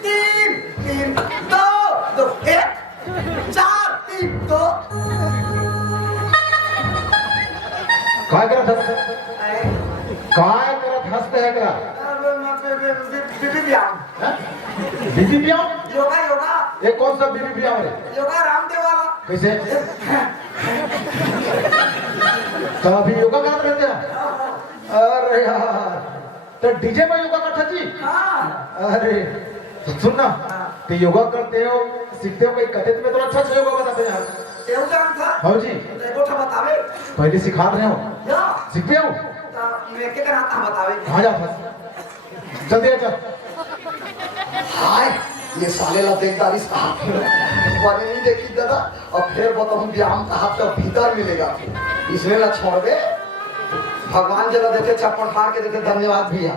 तीन तीन दो दो एक चार तीन दो काय करत हसते है करा बीबी ब्याह योगा योगा ये कौन सा बीबी ब्याह है योगा रामदेव वाला कैसे तो अभी योगा कर रहे थे अरे यार तो डीजे में योगा करता जी हाँ अरे सुन ना तो योगा करते हो सीखते हो कहीं कहते तुम्हें तो अच्छा से योगा बताते हैं यार तेरे जान था हाँ जी देखो था बतावे पहले सिखा रहे हो या सीखते हो मैं क्या करना था बतावे कहाँ जा फंस चल दिया चल हाय ये साले ला देखदारिस कहा मैंने नहीं देखी दादा और फिर बताऊं व्यायाम कहा तो भीतर मिलेगा इसमें ला छोड़ दे भगवान जरा देखे चप्पल फाड़ के देखे धन्यवाद भैया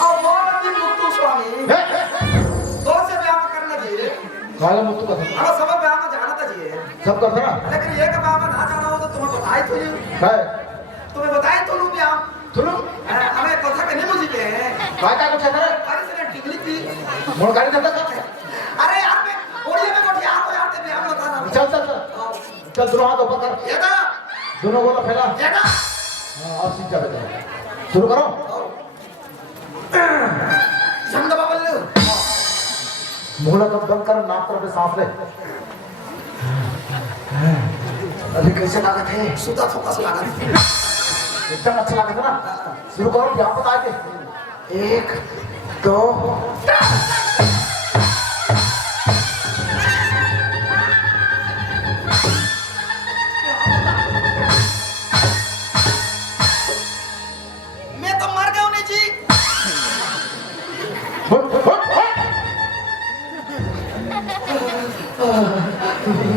और बहुत अधिक मुक्तु स्वामी दो से व्यायाम करना चाहिए काला मुत्तू का था हमारा सब व्यायाम जाना चाहिए सब करता ना लेकिन ये का व्यायाम ना जाना हो तो तुम्हें बताए तो नहीं है तुम्हें बताए तो व्यायाम सुनो हमें कथा करने मुझे हैं काय काय कुछ है अरे सर टिकली थी मोड़ गाड़ी करता का अरे यार मैं ओडिया में कोठी आपको यार ते व्यायाम बता ना चल चल चल चल दोनों हाथ ऊपर कर ये का दोनों गोला फैला ये का हाँ अब सीधा बैठा शुरू करो झंडा बबल्लू मुंह को बंद कर नाक पर सांस ले अभी कैसे लागत है सुता फोकस लागत है एकदम अच्छा लगा था ना शुरू करो यहाँ बता के एक दो मैं तो मर गया जी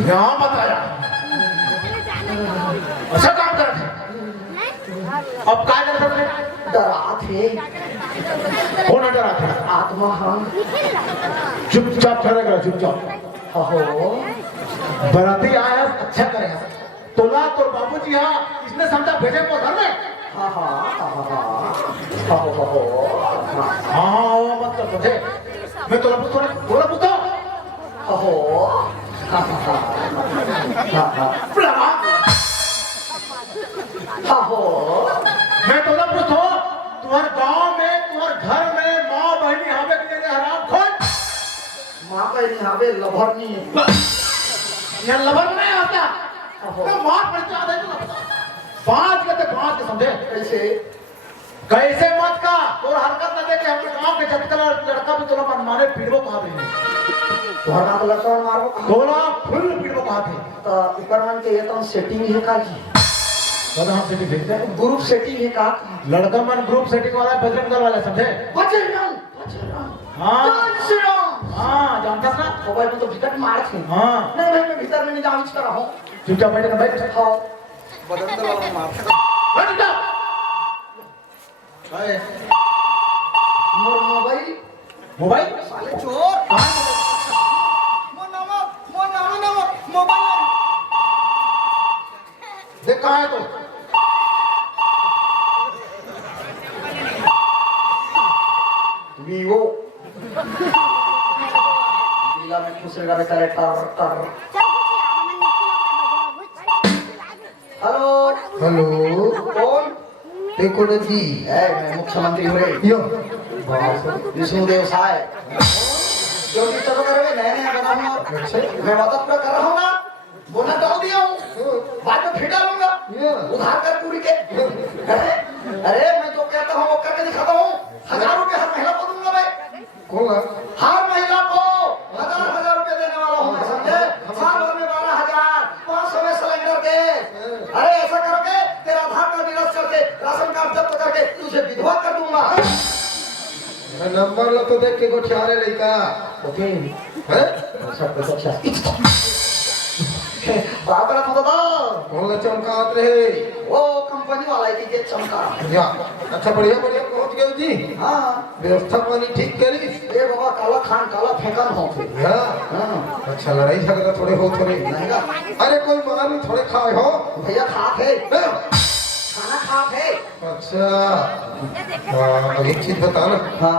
यहाँ बताया अच्छा काम कर अब काय कर सकते डरा थे कौन है डरा था आत्मा हम चुपचाप खड़ा करो चुपचाप अहो बराती आया अच्छा करेगा तोला तो बाबूजी यहाँ इसने समझा भेजे को घर में हाँ हाँ मत कर तुझे मैं तोला पूछो अहो अहो मैं तोला पूछो तुम्हारे गांव में तुम्हारे घर में माँ बहनी हवे के लिए हराम खोल माँ का नहीं हवे लभरनी यहाँ लबन नहीं आता तो मार पड़ते आधे तो पांच के समझे कैसे कैसे मत का और हरकत न दे के हम गांव के चटकला लड़का भी तोला मनमाने पीड़ो कहा भी तुम्हारा नाम लड़का मारो तोला फुल पीड़ो कहा थे तो ऊपर मन के ये तो सेटिंग है का जी बता हम सेटिंग भेजते हैं ग्रुप सेटिंग है का लड़का मन ग्रुप सेटिंग वाला है बजरंग दल वाला समझे बजरंग हाँ हाँ जानता ना मोबाइल में तो विकट मार थे हाँ नहीं मैं भीतर में नहीं जाऊँ इस तरह हूँ चुपचाप बैठ कर बैठ हाँ बजरंग दल वाला मार बैठ जा अरे मोबाइल मोबाइल साले चोर नमक मोबाइल देख कहाँ है तो वीवो दिला में खुश लगा बेटा टर हेलो हेलो कौन देखो जी मैं मुख्यमंत्री हो रहे यो विष्णुदेव साय जो भी चलो करोगे नए नए बनाऊंगा मैं वादा पूरा कर रहा हूँ ना बोना डाल दिया हूँ बाद में फिर डालूंगा उधार कर पूरी के अरे मैं जो कहता हूँ वो करके दिखाता हूँ 1000 रुपए हर महीना को दूंगा मैं कौन हर महीना को 1000 रुपए देने वाला हूँ मैं समझे साल भर में 12,000 500 में सिलेंडर के अरे ऐसा करोगे तेरा आधार कार्ड निरस्त करके राशन कार्ड जब्त करके तुझे विधवा कर दूंगा नंबर लो तो देख के गोठियारे लइका ओके है सब कुछ अच्छा बाबरा तो दादा कौन ला चमकात रहे वो कंपनी वाला है कि चमका या अच्छा बढ़िया बढ़िया पहुंच गए जी हाँ व्यवस्था पानी ठीक करी ये बाबा काला खान काला फेंकन हो थे हाँ अच्छा लड़ाई झगड़ा थोड़े हो थोड़े नहीं का अरे कोई मार थोड़े खाए हो भैया खा थे खाना खा है। अच्छा अब एक चीज बता ना, हाँ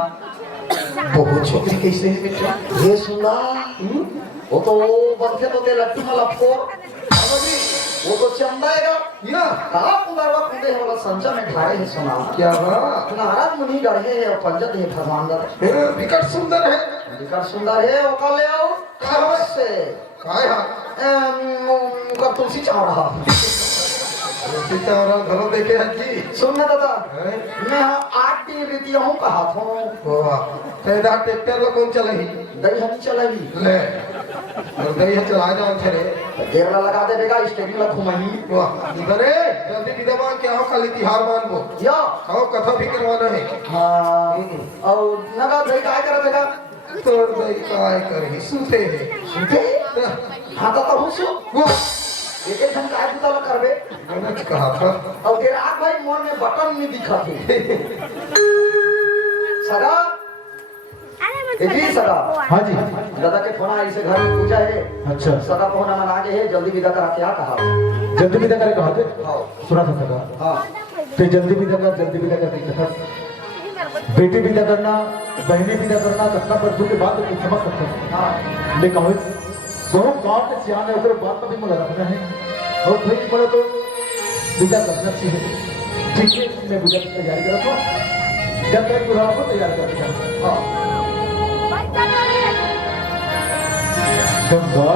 वो छोकरी कैसे है बेटा? ये सुना वो तो बंथे तो ते लट्टू में लपको वो तो चंदाएगा या कहा कुंदरवा कुंदे है वाला संचा में ढाए है सुना क्या बा? नारद मुनि गढ़े है और पंजत है भगवान दा मेरा विकट सुंदर है। विकट सुंदर है वो का ले आओ कहाँ है? से काय हा मुका तुलसी चाव रहा सीता और घरों देखे हैं जी। सुनना दादा हैं? मैं आठ टी रीतियों हूँ कहा था वाह पैदा ट्रैक्टर लो कौन चलेगी? दही हनी चलेगी ले और दही है चला जाओ थेरे केरला लगा दे बेगा स्टेडियम ला घुमाई वाह इधरे जल्दी विधवा क्या हो कल तिहार मानबो या खाओ कथा भी करवाना है। हाँ और नगा दही काय कर देगा तो दही काय करही सूते है सुनते हाँ तो हूँ सो वाह एक एक घंटा काय बुता करबे मैंने कहा था और तेरा आग भाई मोर में बटन नहीं दिखा थे सगा जी सगा हाँ जी दादा के फोन आई से घर में पूजा है अच्छा सगा फोन मन आगे है जल्दी विदा करा क्या कहा जल्दी विदा करे कहा थे हाँ सुना था सका हाँ तो जल्दी विदा कर दी कथा बेटी विदा करना बहनी विदा करना घटना पर के बाद तो समझ सकते हैं। हाँ लेकिन दोनों गांव के सियाने ऊपर बात का भी मुझे रखना है और भाई बोले तो विदा करना चाहिए। ठीक है मैं विदा की तैयारी कर रहा हूँ जब तक पूरा हो तैयार कर दिया। हाँ गंगा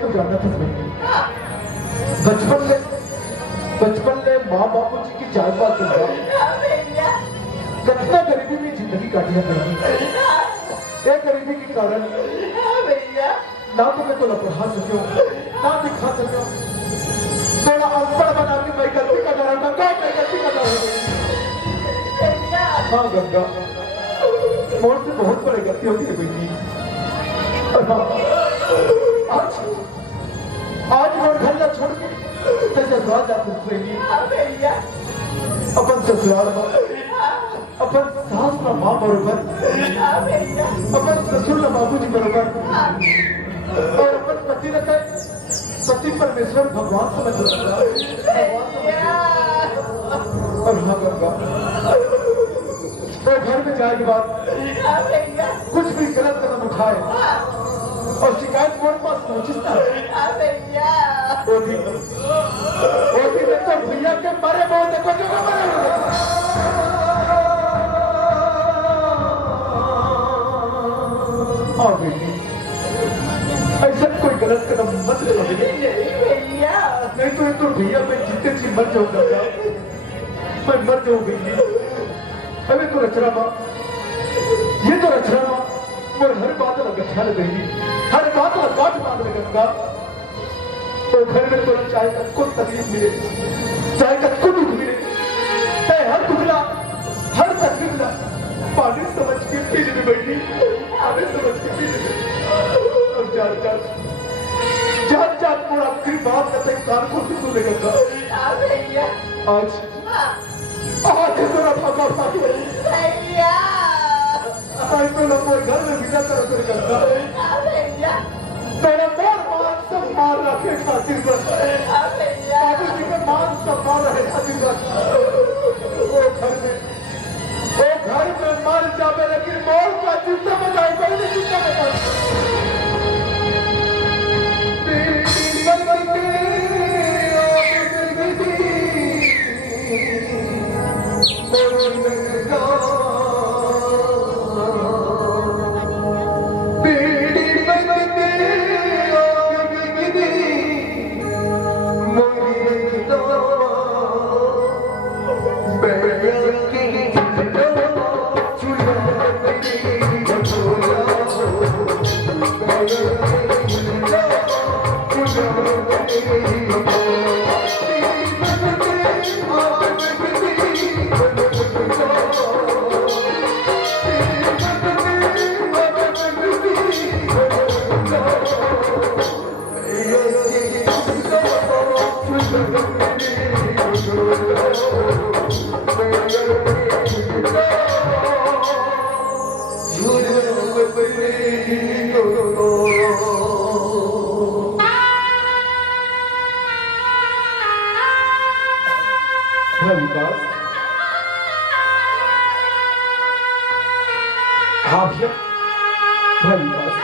तो जानना था बचपन में माँ बापू जी की चाय पात कितना गरीबी में जिंदगी काटिया करेगी। एक गरीबी के कारण ना तो मैं तो पढ़ा सको ना दिखा सको थोड़ा अनपढ़ बना के मैं गलती का डर मैं गलती का डर हाँ गंगा मोर से बहुत बड़ी गलती होती है बेटी। आज मोर घर ना छोड़ के ससुराल जा सकती अपन ससुराल में अपन सास ना माँ बरोबर अपन ससुर ना बाबूजी बरोबर और अपन पति न पति परमेश्वर भगवान समझ और हाँ गंगा तो घर में जाए के बाद कुछ भी गलत कदम उठाए और शिकायत मोर पास पहुंचता वो भी मैं तो भैया के मारे बहुत देखो जो हाँ बेटी ऐसा कोई गलत कदम मत लो नहीं तो भैया मैं जीते जी मर जाऊंगा मैं मर जाऊँ बेटी। अबे तो रचना माँ ये तो रचना माँ और हर बात अलग अच्छा लगेगी हर बात अलग बात मान लगेगा तो घर में तो चाय का कोई तकलीफ मिले चाय का कोई दुख मिले चाहे हर दुखला हर तकलीफ ला पानी समझ के पीने में बैठी पानी समझ के पीने में और जान पूरा आखिरी बात का तक कान को भी सुनेगा आज तेरा पापा पापा आज तो लोग घर में विदा करो तेरा मान सम्मान रखे खातिर बाबू जी के मान सम्मान रहे खातिर वो घर में मर जावे लेकिन मौत का चिंता बताओ पहले चिंता बताओ भाई विकास, हाँ भैया, भाई विकास,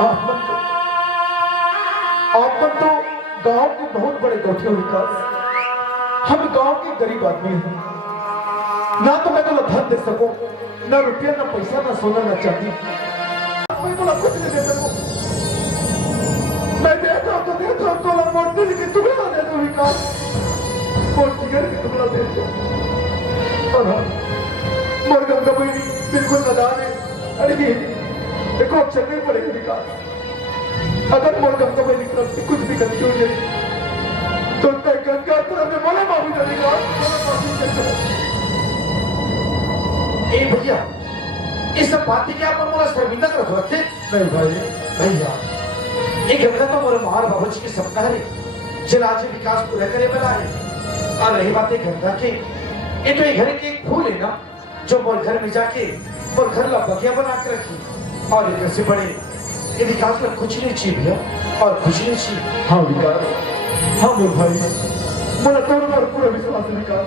आप मन तो गांव के बहुत बड़े गौठे हो विकास। हम गांव के गरीब आदमी हैं, ना तो मैं तो धन दे सकूं, ना रुपया, ना पैसा, ना सोना, ना चांदी, मैं तो कुछ नहीं दे सकूं। मैं देता हूं तो मोट दिल की टुकड़ा दे दो विकास, मोट जिगर की टुकड़ा दे दो। और हाँ, मोर गंगा बहनी बिल्कुल मैदान है, अरे देखो अक्षर नहीं पड़ेगी विकास। अगर मोर गंगा बहनी की तरफ से कुछ भी गलती हो जाए तो तय गंगा तरफ में मोला माफी देगा। ए भैया, इस सब बात की आप मोला शर्मिंदा कर रखते नहीं भाई, भैया, ये गंगा तो मोरे मार बाबूजी की सपना है, चल आज विकास पूरा करे वाला है। और रही बात है गंगा की, ये तो ये घर के एक फूल है ना, जो मोर घर में जाके मोर घर ला बगिया बना के रखी। और इधर से बड़े ये विकास में कुछ नहीं चाहिए भैया, और कुछ नहीं चाहिए। हाँ विकास, हाँ मोर भाई, मोला तोर पर पूरा विश्वास है विकास,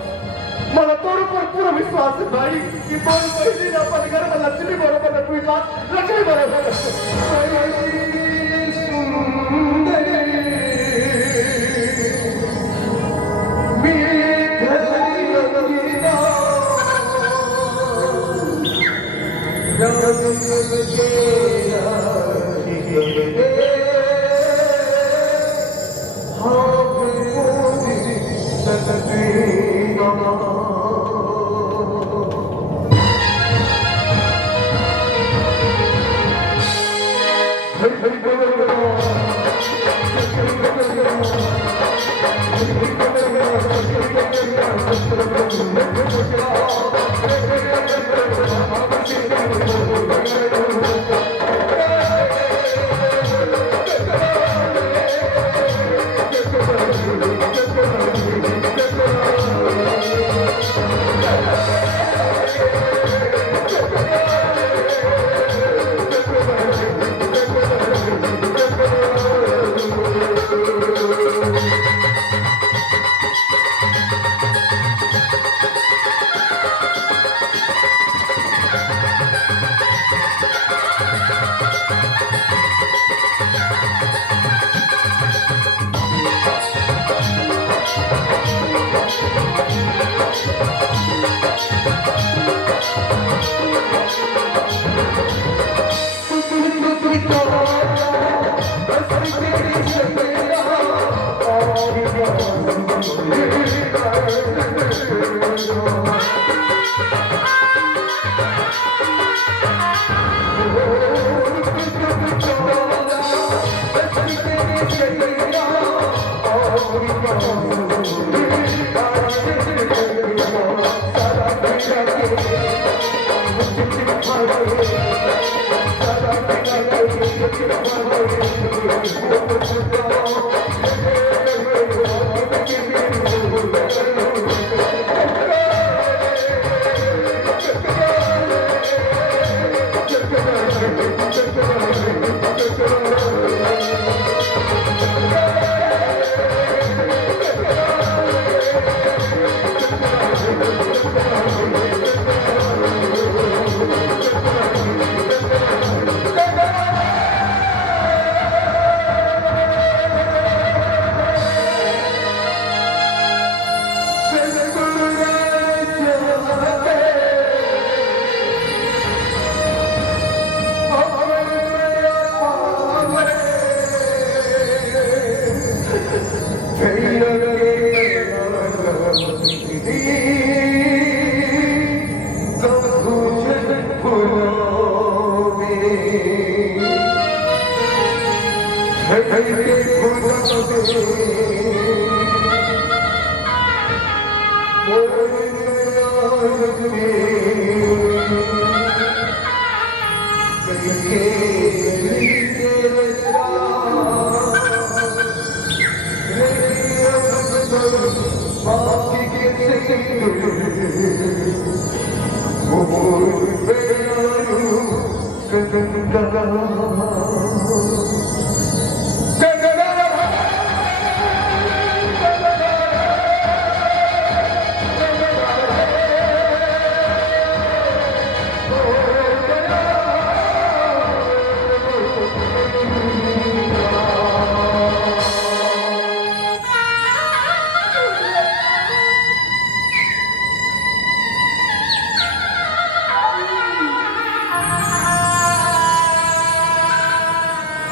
मोला तोर पर पूरा विश्वास है भाई कि मोर बहनी ना अपन घर में लक्ष्मी बरोबर विकास, लक्ष्मी बरोबर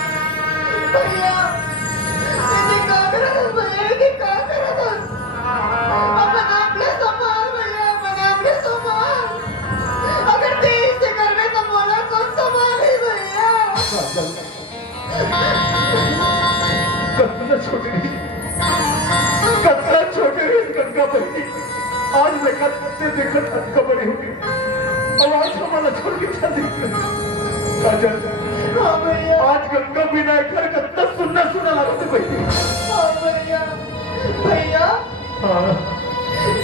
भैया इथे का करत भैया इथे का करत अपन आपले संभाल भैया अपन आपले संभाल अगर ते इससे कर में तो मोला कौन संभाले भैया कतना छोटे कतना छोटे गंगा बनी आज देखत हद बड़ी होगी और आज हमारा छोड़ के चल दी काजल हाँ भैया आज गंगा बिना घर कितना सुनना सुना लगते भाई हाँ भैया भैया हाँ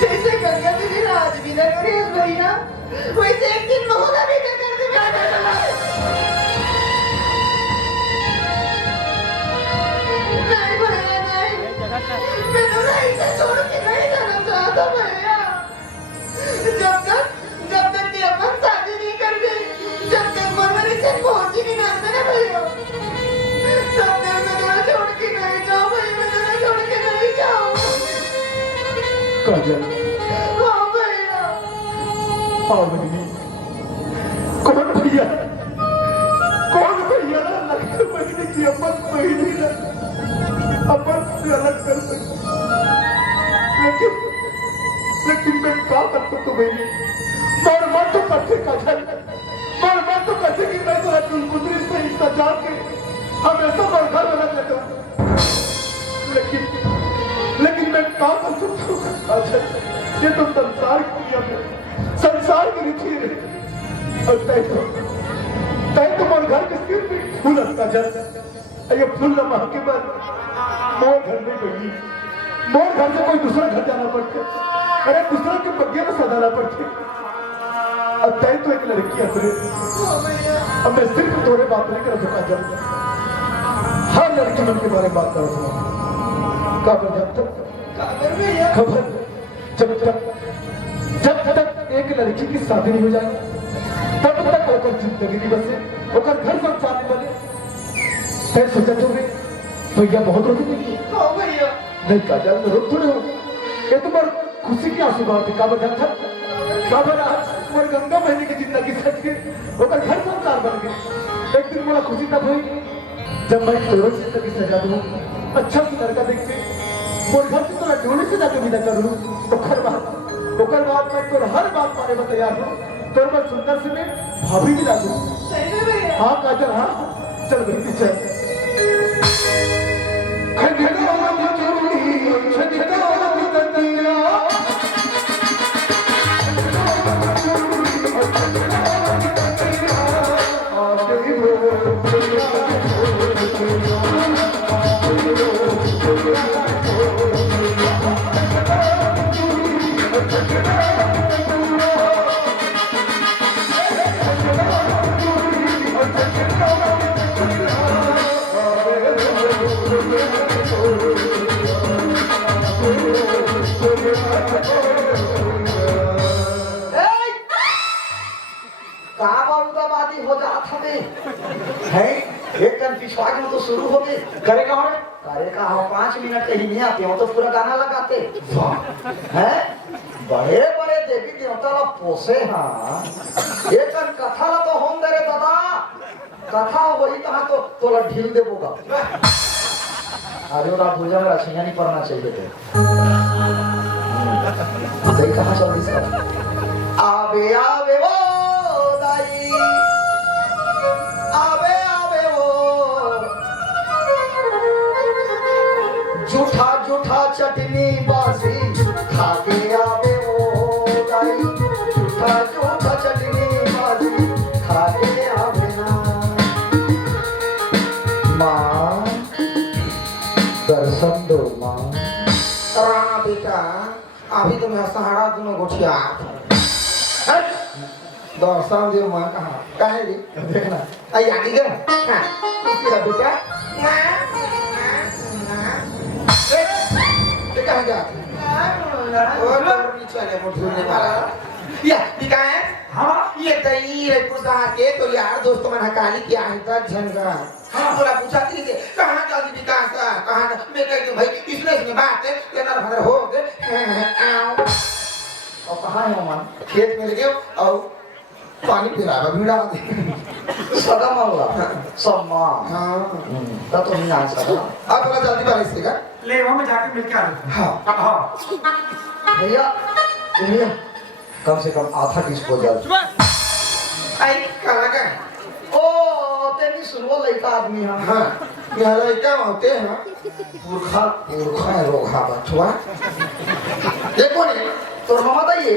जैसे गंगा दीदी राज भी न करे भैया वैसे एक दिन मोहना भी न कर दे नहीं भैया नहीं मैं तो नहीं से छोड़ के नहीं जाना चाहता भैया जब तक ये अपन शादी नहीं करते जब तक मनमनी से पहुंच ही नहीं जाते ना भैया तब तक मैं तुम्हें छोड़ के नहीं जाऊँ भैया मैं तुम्हें छोड़ के नहीं जाऊँ काजल हाँ भैया आवनी कौन भैया लगते महीने की अपन महीने ना अपन से अलग कर सकते लेकिन मैं क्या कर सकता बहनी मर तो करते काजल मर तो करते कि मैं तेरा गुजरी से हिस्सा जान के हमेशा बरखा में लग लेता हूँ लेकिन मैं क्या कर सकता हूँ काजल ये तो संसार की नियम है संसार की रीति है और तय तो मोर घर के सिर पे फूल काजल ये फूल लम्हा के बाद मोर घर में गई मोर घर से कोई दूसरा घर जाना पड़ता अरे दूसरा के बग्गे में सजाना पड़ते अब तय तो एक लड़की है अब मैं सिर्फ तोरे बात नहीं कर सकता जब हर लड़की मन के बारे में बात करो खबर जब तक एक लड़की की शादी नहीं हो जाए तब तक होकर जिंदगी नहीं बसे होकर घर संसार नहीं बने तय सोचा तो भैया बहुत रोती थी हाँ भैया नहीं काजल मैं रोक थोड़े हो ये तो बड़ खुशी की आंसू बात है काबर था काबर आज मोर गंगा महीने की जिंदगी सच के होकर घर संसार बन गए एक दिन बड़ा खुशी तब हुई जब मैं तोरण जिंदगी सजा दूं अच्छा से लड़का देख के मोर घर से तोरा ढोने से जाके विदा कर लूं ओकर बाद मैं तोर हर बात माने में तैयार हूं तोर मैं सुंदर से मैं भाभी भी ला दूं सही में भैया हाँ काजल हाँ चल भाई पीछे हो जाता है एक टन पिछवाड़ में तो शुरू हो गए करेगा और करेगा हम 5 मिनट कहीं नहीं आते हो तो पूरा गाना लगाते हैं बड़े बड़े देवी देवता ला पोसे हाँ एक टन कथा ला तो हम दे रे दादा कथा वही कहा तो तोला ढील दे बोगा अरे और आप भुजा में रचना नहीं पढ़ना चाहिए थे भाई कहाँ चल इसका आवे आवे वो दाई आवे आवे वो जूठा जूठा चटनी बासी खाके आवे वो दाई जूठा जूठा चटनी बासी खाके आवे ना माँ दर्शन दो माँ राणा बेटा अभी तो मैं सहारा दोनों गोठिया दर्शन दे मां कहां रे देखना आई आगे गए हां तेरा बेटा ते कहां गया और नीचे ने मुझे मारा या दिखा है हां ये दही रे पुसा के तो यार दोस्तों मन हकाली क्या है तक झंगा हां बोला पूछा थी कि कहां जाती विकास कहां मैं कह भाई इसमें बात है लेना भर हो गए और कहां है मन खेत में गए और पानी पिला भीड़ा दे सदा मांगला सम्मा हां तो नहीं आ सकता अब बोला जल्दी बारिश से का ले वहां में जाके मिल के आ हां हां भैया भैया कम से कम आधा डिस्पोजल आई काला का ओ तेरी सुनो लड़का आदमी हां यह लड़का होते हैं पुरखा पुरखा रोगा बचवा देखो ने तोर मामा तो ये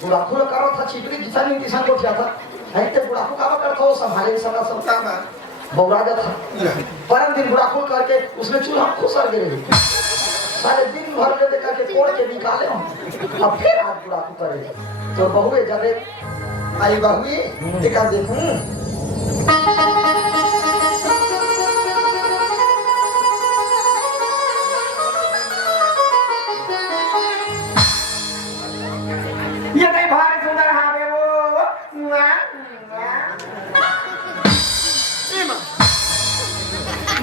बुढ़ाखू करो था चिपरी किसान को क्या था ऐसे बुढ़ाखू का करता हो संभाले सदा सब काम बौराजा था परम दिन बुढ़ाखू करके उसने चूल्हा खुसर गिरे सारे दिन भर में देखा के तोड़ के निकाले अब फिर आज बुढ़ाखू करे तो बहुए जब आई बहुए देखा देखूं ये नहीं भारी सुंदर हावे वो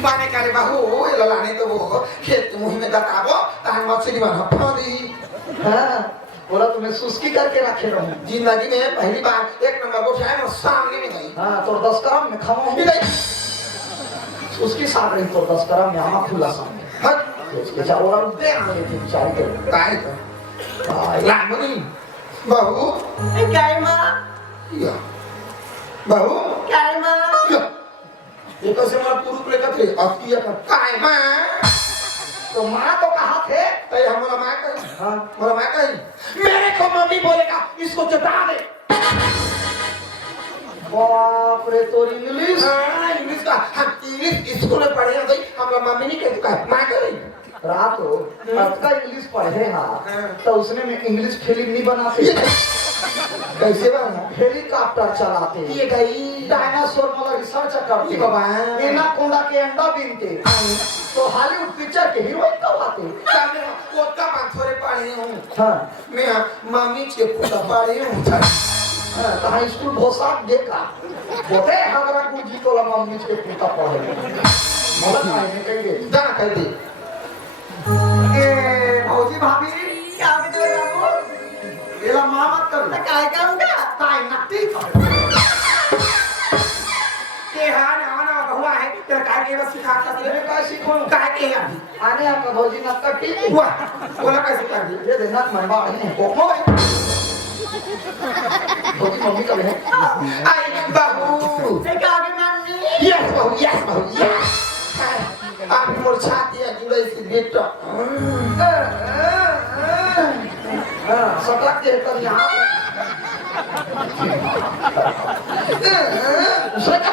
माने करे बाहू ये लाने तो वो खेत के मुंह में दताबो तान मछली बन हफा दी हां बोला तुम्हें सुस्की करके रखे रहूं जिंदगी में पहली बार एक नंबर को शायद सामने में गई हां तो 10 ग्राम में खाऊं भी नहीं सुस्की साग रही तो 10 ग्राम में आमा खुला सामने हट इसके चावल दे आने की चाय के काय का लामनी बाहू काय मां या बाहू काय मां ये तो से मां पुरुष लेकर थे अतिया का काय मां तो मां तो कहा थे तो हमारा मां कही हां हमारा मां कही मेरे को मम्मी बोलेगा इसको चटा दे बाप रे तो इंग्लिश हां इंग्लिश का हम इंग्लिश स्कूल में पढ़े हैं भाई हमारा मम्मी नहीं कहती का मां कही रात हो आपका इंग्लिश पढ़े हां तो उसने में इंग्लिश फिल्म नहीं बनाते कैसे बना हेलीकॉप्टर चलाते ये गई डायनासोर वाला रिसर्च करते बाबा एना कोंडा के अंडा बीनते तो हॉलीवुड पिक्चर के हीरो कब आते मैं वो का पांचोरे पढ़े हूं हां मैं मम्मी के पूरा पढ़े हूं हां कहां स्कूल भोसाक देखा बोले हमारा गुरुजी को मम्मी के पूरा पढ़े मतलब नहीं कहिए जा कर दे ए भौजी भाभी क्या बेटे बाबू एला मां मत कर काय करूंगा काय नक्की के हां आना बहुआ है तेरा काय के बस सिखा सकते मैं काय सीखूं काय के है आने आपका भौजी नक्की वाह बोला कैसे कर दी ये देखना मन बात है कोको भौजी मम्मी का है आई बाबू ते का के मम्मी यस बाबू यस आप मोर छाती है जुड़े से बेटा हां सकला के कर यहां उसका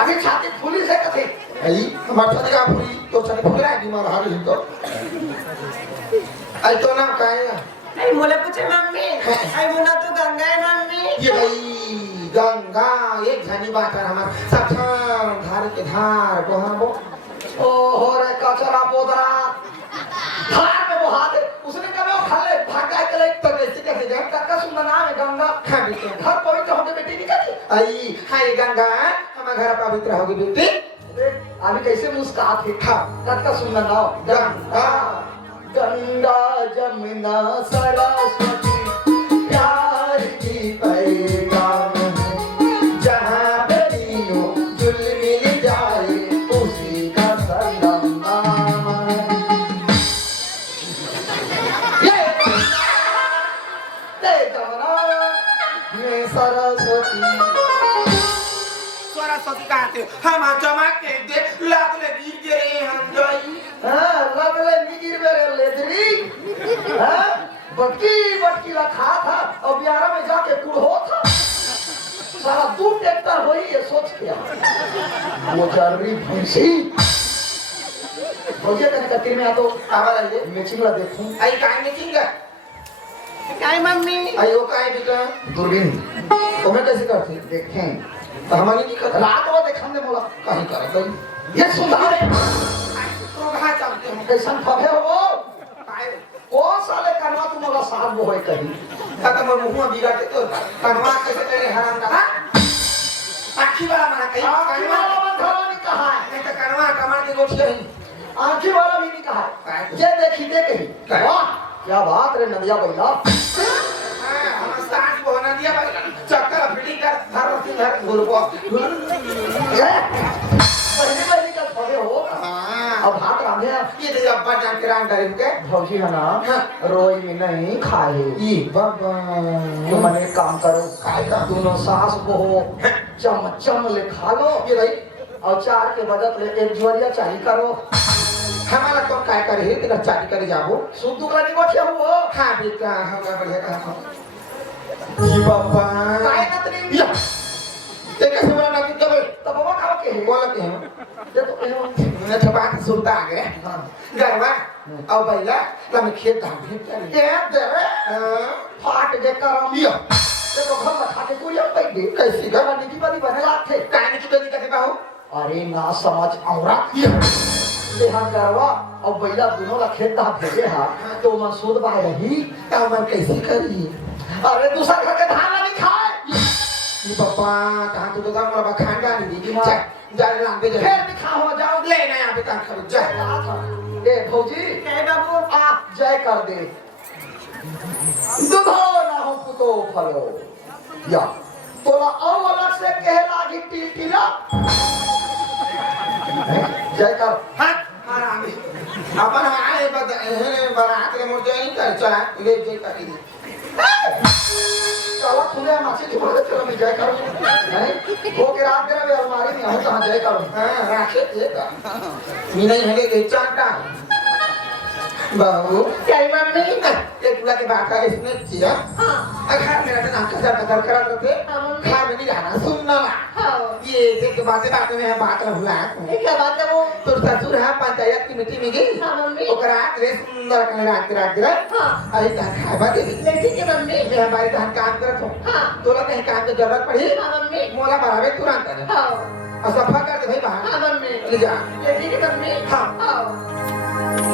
अभी छाती फूली से कथे आई हमार छाती का फूली तो छाती फूल रहा है बीमार हाल ही तो आई तो ना काहे आई मोले पूछे मम्मी आई मुना तो गंगा है मम्मी ये भाई गंगा एक धनी बात है हमार सठान धार के धार बहाबो ओ हो रे कचरा पोदरा धार में बहा दे उसने कहा वो खाले भाग जाए के लिए तो कैसे जाए काका सुन नाम है गंगा हां बेटे घर पवित्र होके बेटी निकली आई हाय गंगा हमारा घर पवित्र होगी बेटी अभी कैसे मुस्कुराते था काका सुन नाम गंगा गंगा जमुना सरस्वती प्यार की पैगाम जहां पे तीनों जुल मिल जाए उसी का सनम नाम ये ते जमुना में सरस्वती सरस्वती कहते हम चमक के दे लागले गिर गिरे हम जाई हां लगले निगिर मेरे लेदरी हां बटकी रखा था और बिहार में जाके कुड़हो था सारा 2 ट्रैक्टर होई ये सोच के वो जर्री भैंसी भौजी कहीं कत्ती में आ तो आवाज आई है मैचिंग ला देखूं आई काय में चिंगा काय मम्मी आई वो काय बेटा दूरबीन तुम्हें कैसे करते देखें तो हमारी नहीं करता रात वो देखम दे मोला कहीं कर भाई ये सुधारे तो कहां चलते हम कैसन फबे हो वो काय कौन साले करवा तू मोला साहब वो है कहीं खत्म और मुंह बिगाड़ते तो कनवा कैसे तेरे हराम का आखी वाला माना कहीं आँखी वाला मन घरा नहीं कहा है नहीं तो कनवा कमा के गोठी नहीं आँखी वाला भी नहीं कहा है ये देखी दे कहीं वाह क्या बात रे नदिया भैया हम सास बोना दिया भाई चक्कर फिटिंग कर धर तीन धर घुरबो ये पहले पहले का फबे हो हां अब हाथ रांधे ये तो अब्बा जान के रान करे के भौजी है ना रोई में नहीं खाए ई बाबा तो मैंने एक काम करो काय का दोनों सास बहू चमचम ले खा लो ये भाई और चार के बजट ले एक जुआरिया चाही करो हमारा तो काय करे है तेरा चाटी करे जाबो सुद्दू का नहीं बैठे हो हां बेटा हमरा बढ़िया का ई बाबा काय नतनी या ते कैसे बना ना कबे तब बाबा खाओ के बोला के हम ये तो कहो मैं तो बात सुनता आ गए हां गरवा और बैला लम खेत धान खेत करे ये दे फाट के करम या ये तो घर में खा के कोई अब बैठ कैसी गा गया नीति वाली बने लाथे काय ने चुके दिखते बाहु अरे ना समझ औरा या यहाँ करवा और बैला दोनों का खेत दा भेजे हा तो मनसूद बाहर रही तो मैं कैसे करी अरे दूसरा घर के धान नहीं खाए ई बाबा कहां तो दाम वाला खानदान दी जा जा लांग पे जा फिर भी खाओ जाओ ले ना यहां पे काम कर जा ए भौजी काय बाबू आप जय कर दे दूधो ना हो पुतो फलो या तोला और अलग से कहे लागी टिलटिला जय कर हां आराम अपन आए बारात के मुझे नहीं कर चला ले जे करी चला खुले माछी की बोले चलो मैं जय करूं नहीं वो के रात में मैं अलमारी में हूं कहां जय करूं हां राखे देगा मी नहीं हले के चाटा बाबू काय मम्मी एक पूरा के बात है इसने किया हां अगर मेरा तो नाम कदर करा करते खा में नहीं रहना सुनना ना हां ये देख बात में है बात रहला ये क्या बात है वो तो ससुर है पंचायत की मीटिंग में गई हां मम्मी ओकरा रे सुंदर कने रात हां आई ता खाबा दे दी ले ठीक है मम्मी मैं हमारे धान काम करत हूं हां तोला कहीं काम की जरूरत पड़ी हां मम्मी मोला बराबर तुरंत हां और सफा कर दे भाई बाहर हां मम्मी ले जा ले ठीक है मम्मी हां हां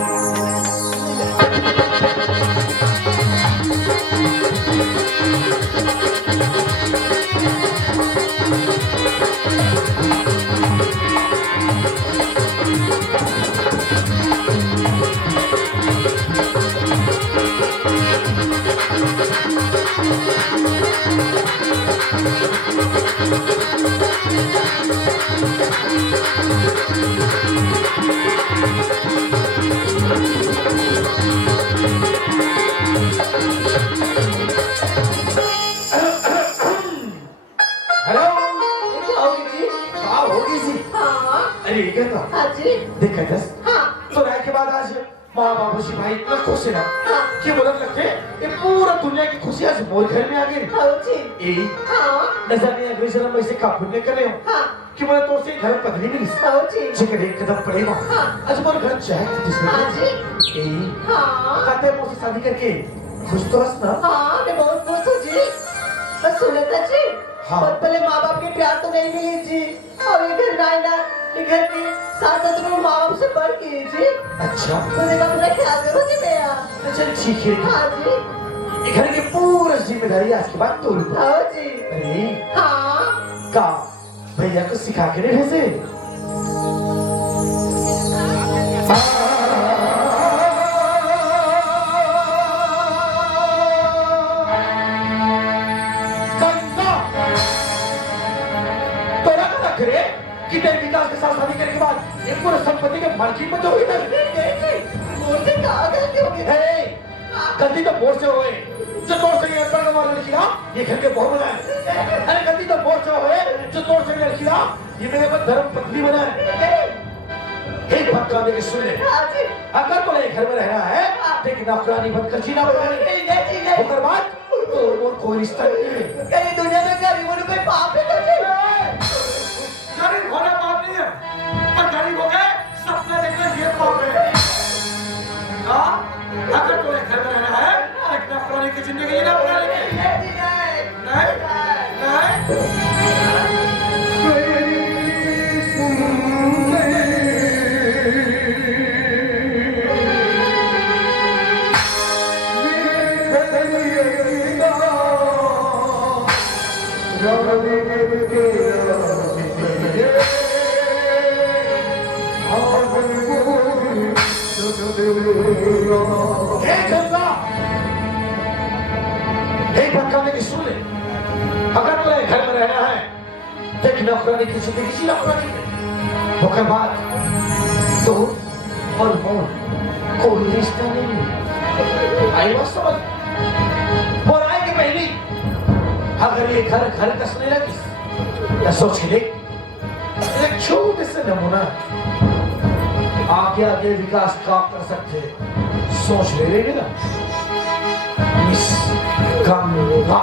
हेलो ये क्या होगी जी का होगी सी हां अरे ये क्या हां जी देखा दस हां तो राय के बाद आज माँ बाबू जी भाई इतना खुश है ना हां कि बोलने लगे ये पूरा दुनिया की खुशी आज मोर घर में आ गई हां जी ए हां नजर नहीं अगले जन्म में से काबू नहीं कर रहे हो हां कि बोले तो से घर पत्नी मिली हां जी जिक्र एक कदम पड़ेगा हाँ। आज मोर घर जाए हां जिसमें जी ए हां कहते मुझसे शादी करके खुश तो रस ना हाँ मैं बहुत खुश हूँ जी बस सुने था जी हाँ। और पहले माँ बाप के प्यार तो नहीं मिली जी और ये घर में ना ये घर की सास ससुर माँ बाप से बढ़ गई जी अच्छा मुझे का पूरा ख्याल करो जी मेरा अच्छा ठीक है हाँ जी ये घर की पूरी जिम्मेदारी आज के बाद तोड़ दो हाँ जी अरे हाँ का भैया को सिखा के नहीं भेजे गंगा तोरा का रख रे कि तेरे विकास के साथ शादी करने के बाद ये पूरे संपत्ति के मालकिन में तो हुई मुझसे कहा गलती होगी गलती तो मोर से हुए जो तोर से ये अनपढ़ वाला लड़की ना ये घर के बहु बना है अरे गलती तो मोर से हुए जो तोर से लड़की ना ये मेरे पर धर्म पत्नी बना है एक बात का मेरे सुन ले हाँ जी अगर तो घर में रहना है लेकिन नौकरानी बनकर जीना पड़ेगा उसके बाद तो और कोई रिश्ता नहीं है कहीं दुनिया में गरीबों ने कोई पाप है तो जी गरीब होना पाप नहीं है पर गरीब हो गए सपना देखना ये पाप है हे गंगा, हे भटकाने की सुन ले, अगर तुम्हें घर में रहना है देख नौकरानी की जिंदगी किसी नौकरानी में मुख्य बात तो और मोर कोई रिश्ता नहीं है। आई बात समझ और आए कि पहली अगर ये घर घर कसने लगी या सोच के देख एक छोटे से नमूना आगे आगे विकास का कर सकते सोच ले लेंगे ना मिस गंगा